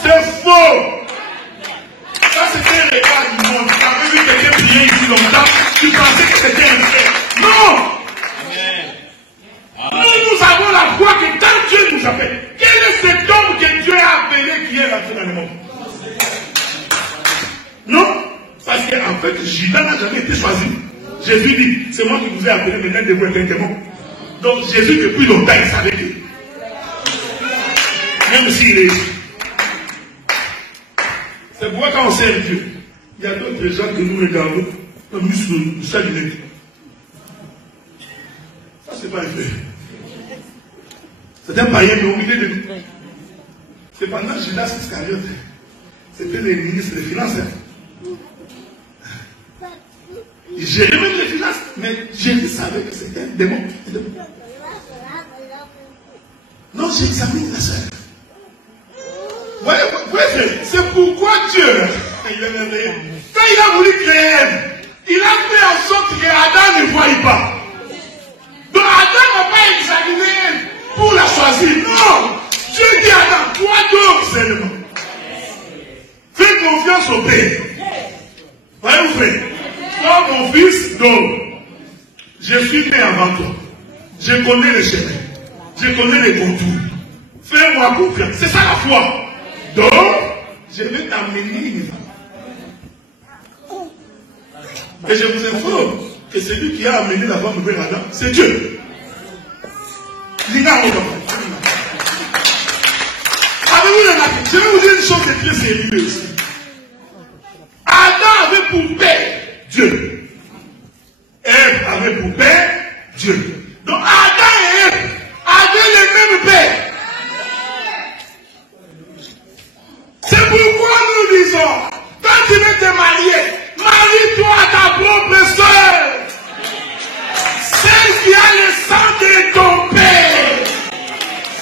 C'est faux. Ça, c'était le roi du monde. Tu avais vu quelqu'un prier ici longtemps, tu pensais que c'était un frère. Non. Nous avons la foi que quand Dieu nous appelle, quel est cet homme que Dieu a appelé qui est rentré dans le monde? Non, parce qu'en fait, Judas n'a jamais été choisi. Jésus dit, c'est moi qui vous ai appelé, maintenant de vous être un démon. Donc Jésus, depuis longtemps, il savait que, même s'il est... C'est pourquoi quand on sert Dieu, il y a d'autres gens que nous regardons, comme nous saluons. Ça, c'est pas un fait. C'est un païen, mais au milieu de nous. C'est pendant Judas Iscariote. C'était les ministres des Finances. Il gérait même les finances, mais Jésus savait que c'était un démon. Non, j'examine la sœur. Voyez, c'est pourquoi Dieu, quand il a voulu créer, il a fait en sorte que Adam ne voyait pas. Donc Adam n'a pas examiné pour la choisir. Non, Dieu dit à Adam, toi donc seulement. Fais confiance au Père. Voyez-vous, frère. Toi, mon fils, donc, je suis né avant toi. Je connais les chemins. Je connais les contours. Fais-moi confiance. C'est ça la foi. Donc, je vais t'amener une femme. Et je vous informe que celui qui a amené la femme vers Adam, c'est Dieu. Je vais vous dire une chose de très sérieuse. Adam avait pour père Dieu. Ève avait pour père Dieu. Donc Adam et Ève avaient le même père. C'est pourquoi nous disons, quand tu veux te marier, marie-toi à ta propre soeur. Celle qui a le sang de ton père.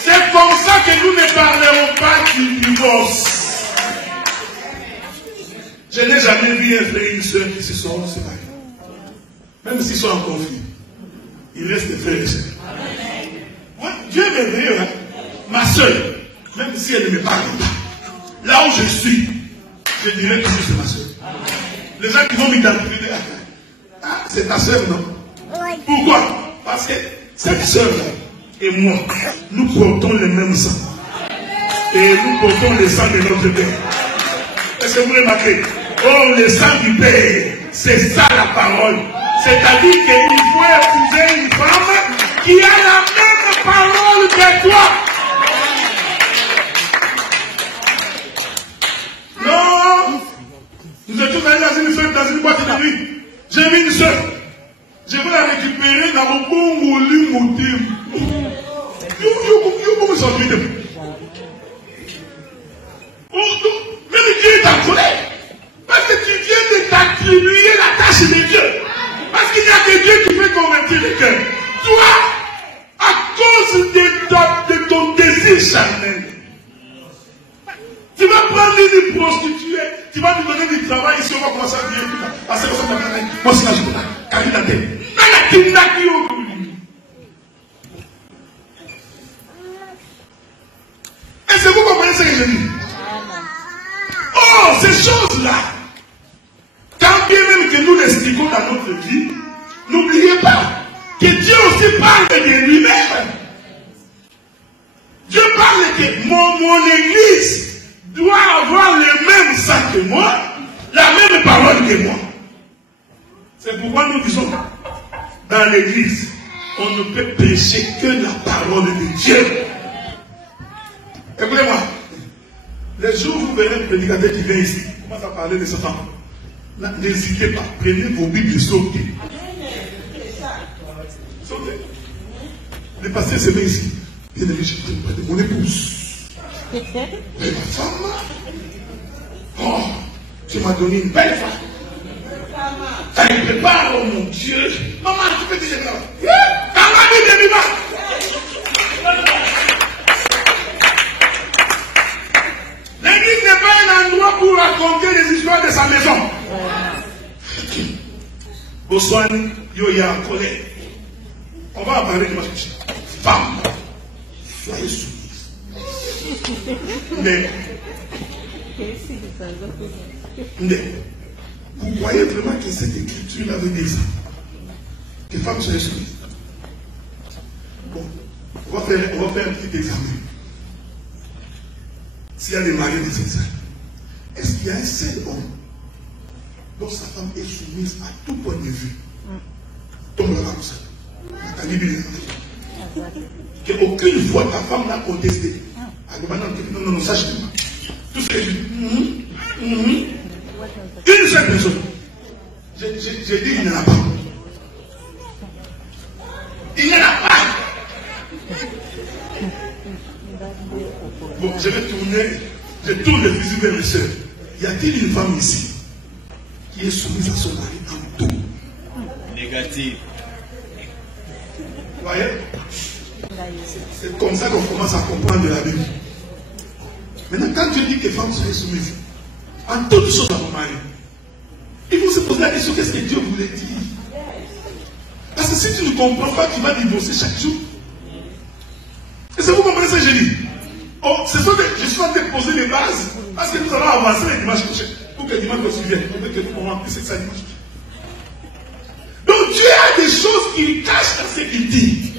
C'est comme ça que nous ne parlerons pas du divorce. Je n'ai jamais vu un frère et une soeur qui se sont séparés. Même s'ils sont en conflit, ils restent frères et sœurs. Ouais, Dieu est merveilleux, hein? Ma soeur, même si elle ne me parle pas, là où je suis, je dirais que c'est ma soeur. Les gens qui vont m'identifier, ah, c'est ta soeur, non? Pourquoi? Parce que cette soeur-là et moi, nous portons le même sang. Et nous portons le sang de notre Père. Est-ce que vous remarquez? Oh, le sang du Père, c'est ça la parole. C'est-à-dire qu'il faut épouser une femme qui a la même parole que toi. Non, nous étions allés dans une fête, dans une boîte de nuit. J'ai vu une soeur. Je vais la récupérer dans le bon lit motif. Même Dieu est en colère. Parce que tu viens de t'attribuer la tâche de Dieu. Parce qu'il n'y a que Dieu qui peut convertir le cœur. Toi, à cause de ton désir charnel, tu vas prendre une prostituée, tu vas nous donner du travail ici, on va commencer à vivre tout ça. Parce que ça va faire moi, c'est là, je peux pas. Car il a tête. Est-ce que vous comprenez ce que je dis? Oh, ces choses-là, quand bien même que nous l'expliquons dans notre vie, n'oubliez pas que Dieu aussi parle de lui-même. Dieu parle que mon église doit avoir le même sang que moi, la même parole que moi. C'est pourquoi nous disons dans l'église, on ne peut prêcher que la parole de Dieu. Écoutez-moi, les jours où vous verrez un prédicateur qui vient ici, commence à parler de sa femme. N'hésitez pas, prenez vos Bibles et sautez. Sautez. Le pasteur se met ici. Bien aimé, je prie de mon épouse. Mais ma femme, oh, tu m'as donné une belle femme. Ça me prépare, oh mon Dieu. Maman, tu peux dire ça. Maman, dis de vivant. L'église n'est pas un endroit pour raconter les histoires de sa maison. Boswan, Yoya, colère. On va en parler de ma fille. Femme, soyez soumise. Mais, vous croyez vraiment que cette écriture-là veut dire ça? Que femme soyez soumise. Bon, on va faire un petit examen. S'il y a des maris des examens, est-ce qu'il y a un seul homme dont sa femme est soumise à tout point de vue? Tombe là comme ça. La Bible qu'aucune fois ta femme n'a contesté. Non, sache-moi. Tout ce que je dis. Une seule personne. J'ai dit il n'y en a pas. Il n'y en a pas. Bon, je vais tourner. Je tourne le fusil vers mes soeurs. Y a-t-il une femme ici qui est soumise à son mari en tout? Négatif. Vous voyez? C'est comme ça qu'on commence à comprendre la Bible. Maintenant, quand Dieu dit que les femmes soient soumises en toutes choses à mon mari, il faut se poser la question, qu'est-ce que Dieu voulait dire? Parce que si tu ne comprends pas, tu vas divorcer chaque jour. Est-ce que vous comprenez ce que je dis? Oh, je suis en train de poser les bases parce que nous allons avancer le dimanche prochain pour que le dimanche prochain vienne, pour que nous pourrons appeler ça dimanche. Donc Dieu a des choses qu'il cache dans ce qu'il dit.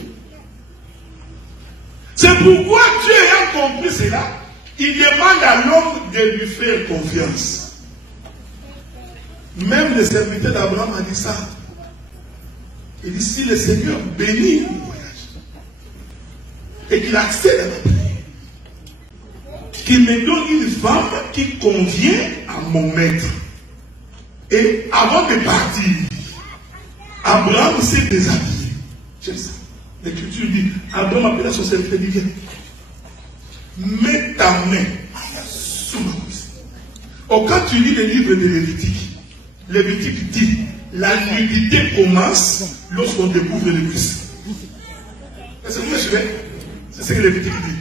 C'est pourquoi Dieu ayant compris cela, il demande à l'homme de lui faire confiance. Même le serviteur d'Abraham a dit ça. Il dit, si le Seigneur bénit mon voyage et qu'il accède à ma prière, qu'il me donne une femme qui convient à mon maître. Et avant de partir, Abraham s'est déshabillé. J'aime ça. L'Écriture dit, Abraham appela son serviteur, dit, viens, mets ta main sous ma cuisse. Oh, quand tu lis le livre de Lévitique dit, la nudité commence lorsqu'on découvre les cuisses. Est-ce que vous me suivez? C'est ce que Lévitique dit.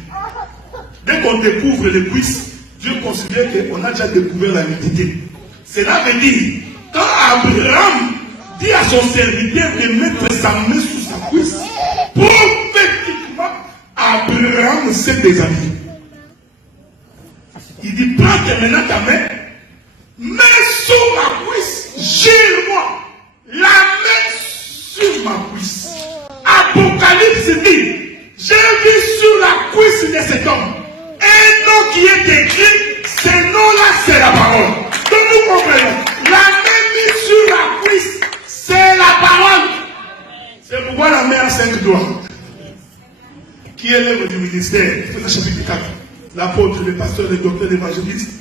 Dès qu'on découvre les cuisses, Dieu considère qu'on a déjà découvert la nudité. Cela veut dire, quand Abraham dit à son serviteur de mettre sa main sous sa cuisse, prophétiquement, Abraham s'est déshabillé. Il dit, prends maintenant ta main, mets sous ma cuisse, gire-moi, la main sur ma cuisse. Apocalypse dit, j'ai vu sur la cuisse de cet homme un nom qui est écrit, ce nom-là c'est la parole. Donc nous comprenons, la main mise sur la cuisse, c'est la parole. C'est pourquoi la main a 5 doigts. Qui est l'œuvre du ministère? C'est le chapitre 4. L'apôtre, le pasteur, le docteur, l'évangéliste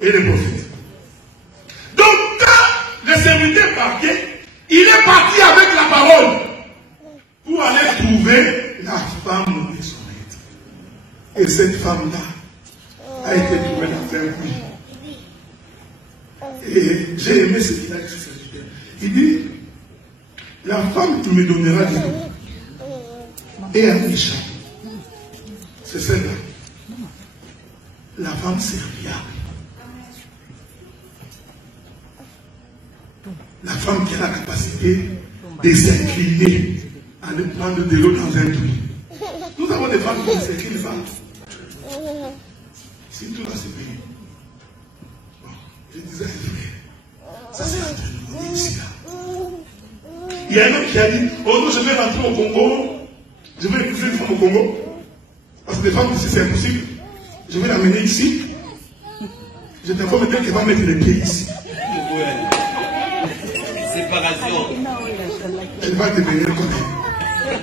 et les prophètes. Donc quand le serviteur partait, il est parti avec la parole pour aller trouver la femme de son maître. Et cette femme-là a été trouvée dans un puits. Et j'ai aimé ce qu'il a dit. Il dit, la femme qui me donnera de l'eau et un méchant, c'est celle-là. La femme serviable. La femme qui a la capacité de s'incliner à aller prendre de l'eau dans un puits. Nous avons des femmes qui s'inclinent pas. Si tout va se payer. Bon, je disais à frère, ça c'est en train de nous ici là. Il y a un homme qui a dit, oh non, je vais rentrer au Congo, je vais épouser une femme au Congo. Parce que les femmes ici c'est impossible. Je vais l'amener ici. Je t'informe bien qu'elle va mettre les pieds ici. Séparation. Elle va devenir comme elle.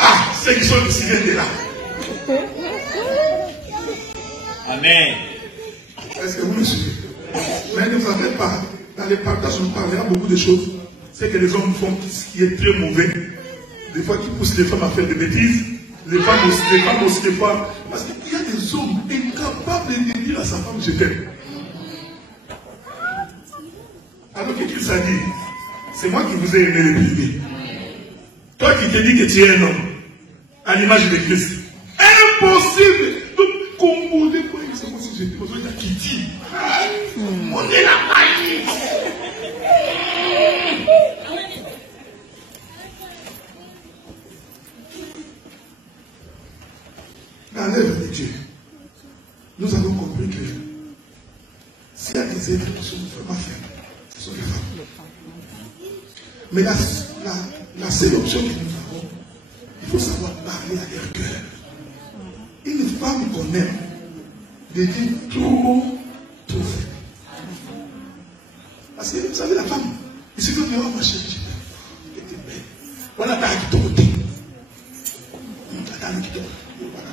Ah, ceux qui sont ici viennent de là. Amen. Est-ce que vous me suivez? Mais ne vous en faites pas. Dans les partages, on parlera beaucoup de choses. C'est que les hommes font ce qui est très mauvais. Des fois, qui poussent les femmes à faire des bêtises. Les femmes aussi, des fois. Parce qu'il y a des hommes incapables de dire à sa femme, je t'aime. Alors que Christ a dit, c'est moi qui vous ai aimé le premier. Toi qui te dis que tu es un homme, à l'image de Christ. Impossible de composer pour une seconde si j'étais besoin d'un Kitty. On est la magie. Dans l'œuvre de Dieu, nous avons compris que s'il y a des êtres qui sont vraiment faibles, ce sont les femmes. Mais la seule option que nous avons, il faut savoir parler à leur cœur. Une femme qu'on aime devient trop faible. Parce que vous savez, la femme, il suffit de dire, oh ma chérie, je t'aime. Belle. Voilà ta qui t'ôte. Ta qui t'ôte. Voilà.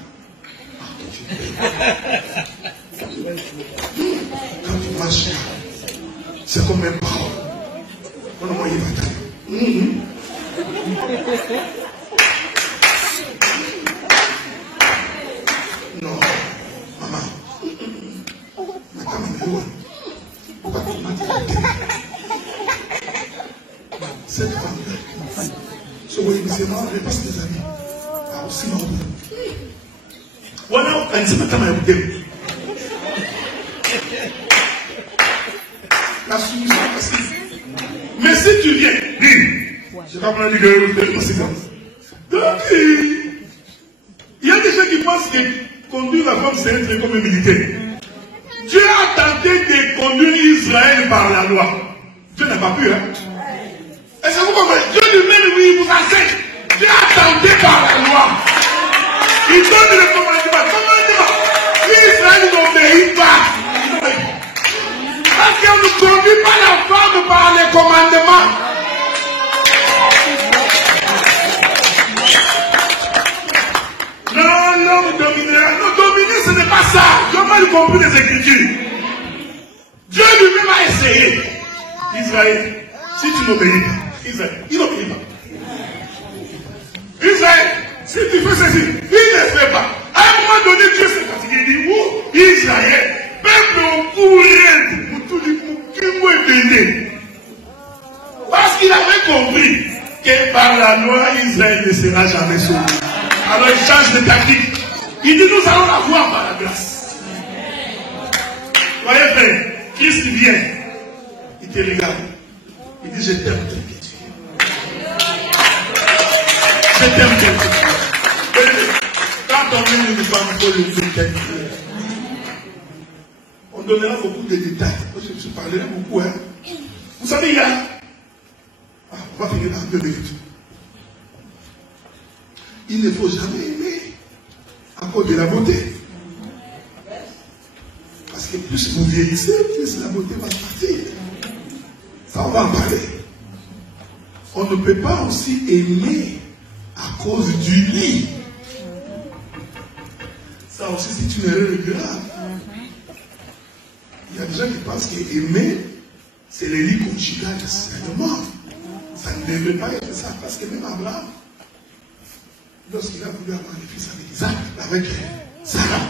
Quand tu marches là, c'est comme un parole. On a moyen de non, maman. Cette femme-là, ce que c'est moi, je passe des amis. Ah, aussi, non. Voilà, on dit, la soumission passive. Mais si tu viens, dis, je vais pas dire que c'est comme ça. Donc, il y a des gens qui pensent que conduire la femme, c'est être comme un militaire. Dieu a tenté de conduire Israël par la loi. Dieu n'a pas pu, hein. Est-ce que vous comprenez? Dieu lui-même, oui, il vous enseigne. Dieu a tenté par la loi. Il donne le commandement. Israël n'obéit pas. Parce qu'on ne conduit pas la femme par les commandements. Non, l'homme dominera. Non, dominer, ce n'est pas compris les Écritures. Dieu lui-même a essayé. Israël, si tu n'obéis pas, Israël, il n'obéit pas. Israël, si tu fais ceci, il ne fait pas. À un moment donné, Dieu s'est fatigué. Il dit, où Israël, peuple au courant, pour tout dire, pour qui m'a donné. Parce qu'il avait compris que par la loi, Israël ne sera jamais sauvé. Alors il change de tactique. Il dit, nous allons la voir par la grâce. Voyez frère, Christ vient, il te regarde. Il dit, je t'aime tel que tu es. Je t'aime tel que tu es. Quand on met une femme, il faut le dire tel que tu es. On donnera beaucoup de détails. Je parlerai beaucoup. Hein. Vous savez, il y a... on va finir dans 2 minutes. Il ne faut jamais aimer à cause de la beauté. Parce que plus vous vieillissez, plus la beauté va partir. Ça, on va en parler. On ne peut pas aussi aimer à cause du lit. Ça aussi, c'est une erreur grave. Il y a des gens qui pensent qu'aimer, c'est le lit conjugal seulement. Ça ne devrait pas être ça, parce que même Abraham, lorsqu'il a voulu avoir des fils avec Isaac, avec Sarah,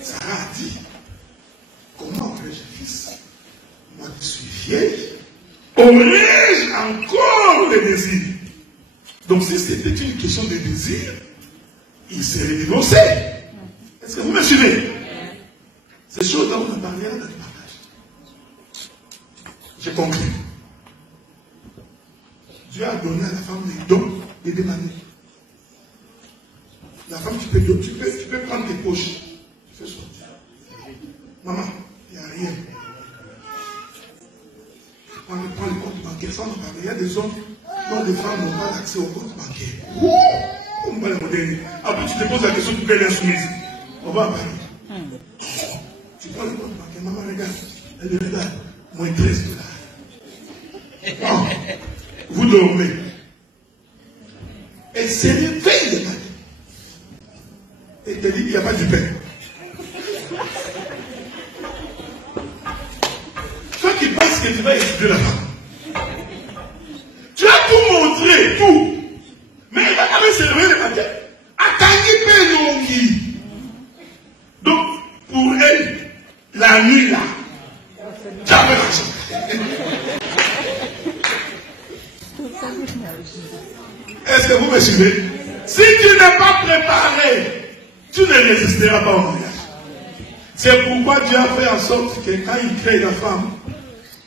Sarah a dit, comment aurais-je fils? Moi qui suis vieille, aurais-je encore le désir? Donc si c'était une question de désir, il serait divorcé. Est-ce que vous me suivez? Ces choses-là, on a parlé dans le partage. J'ai compris. Dieu a donné à la femme les dons et des manières. La femme, tu peux prendre tes poches. Tu fais sortir. Maman, il n'y a rien. On prend le compte bancaire sans en parler. Il y a des hommes dont les femmes n'ont pas accès au compte bancaire. On va les modérer. Après, tu te poses la question pour qu'elle est insoumise. On va en parler. Tu prends le compte bancaire. Maman, regarde. Elle regarde. Moins 13 $. Oh. Vous dormez. Elle se réveille le matin. Et te dit, il n'y a pas du pain. Toi qui penses que tu vas étudier la femme. Tu as tout montré, tout. Mais elle va quand même se réveiller le matin. Donc, pour elle, la nuit là, jamais l'argent. Est-ce que vous me suivez? Si tu n'es pas préparé, tu ne résisteras pas au mariage. C'est pourquoi Dieu a fait en sorte que quand il crée la femme,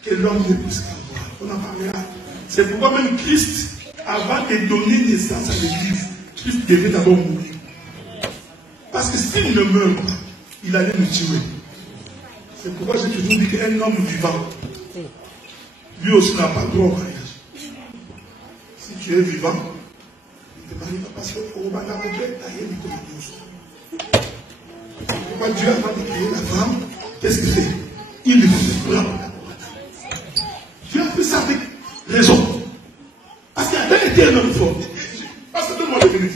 que l'homme ne puisse qu'avoir. On en parlera. C'est pourquoi même Christ, avant de donner naissance à l'église, Christ devait d'abord mourir. Parce que s'il ne meurt pas, il allait nous tuer. C'est pourquoi j'ai toujours dit qu'un homme vivant, lui aussi n'a pas droit au mariage. Si tu es vivant, ne te marie pas parce que pourquoi Dieu, avant de créer la femme, qu'est-ce qu'il fait? Il lui fait prendre la couronne. Dieu a fait ça avec raison. Parce qu'il avait été un homme fort. Parce que tout le monde est venu.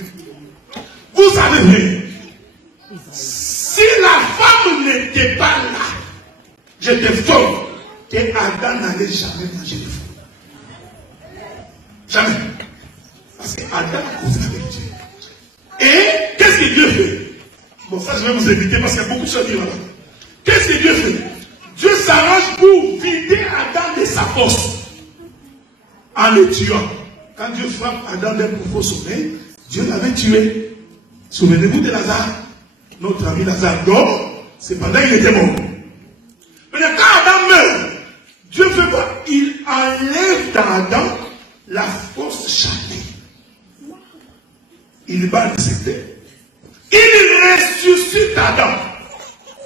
Vous savez bien, si la femme n'était pas là, j'étais fort, que Adam n'allait jamais manger de fruits. Jamais. Parce qu'Adam a causé avec Dieu. Et qu'est-ce que Dieu fait? Bon, ça je vais vous éviter parce qu'il y a beaucoup de choses qui vont là. Qu'est-ce que Dieu fait? Dieu s'arrange pour vider Adam de sa force en le tuant. Quand Dieu frappe Adam d'un profond sommeil, Dieu l'avait tué. Souvenez-vous de Lazare. Notre ami Lazare dort, c'est pendant qu'il était mort. Mais quand Adam meurt, Dieu fait quoi? Il enlève d'Adam la force charnelle. Il bat le secteur. Il ressuscite Adam.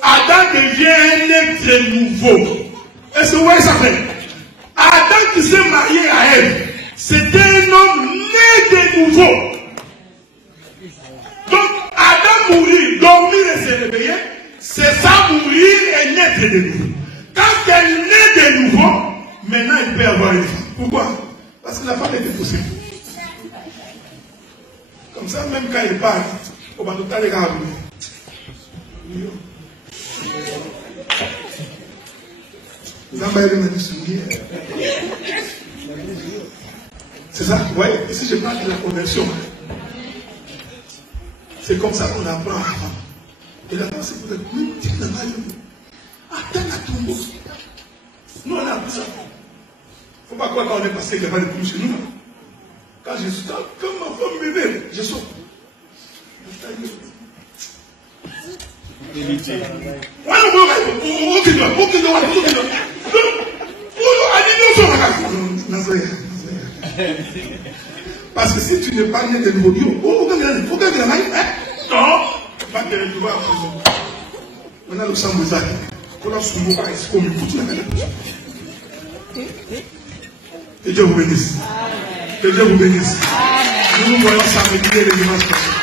Adam devient un être nouveau. Est-ce que vous voyez ça fait? Adam qui s'est marié à elle, c'était un homme né de nouveau. Donc, Adam mourir, dormir et se réveiller, c'est ça mourir et naître de nouveau. Quand elle naît de nouveau, maintenant il peut avoir une femme. Pourquoi? Parce que la femme était possible. Comme ça, même quand il parle, on va tout à l'heure. C'est ça, vous voyez, ici je parle de la conversion. C'est comme ça qu'on apprend avant. Et là, c'est pour être même type de mal. Attends la tombe. Nous, on a appris ça. Il ne faut pas croire quand on est passé qu'il n'y a pas de pluie chez nous. Quand je suis comme ma femme bébé, je sors. Parce que si tu n'es pas né de nouveau, il faut que tu aies non, pas que tu vas en prison. On a le sang de Zach. On a son mot, c'est comme une couture. Que Dieu vous bénisse. Que Dieu vous bénisse. Nous nous voyons samedi et le dimanche prochain.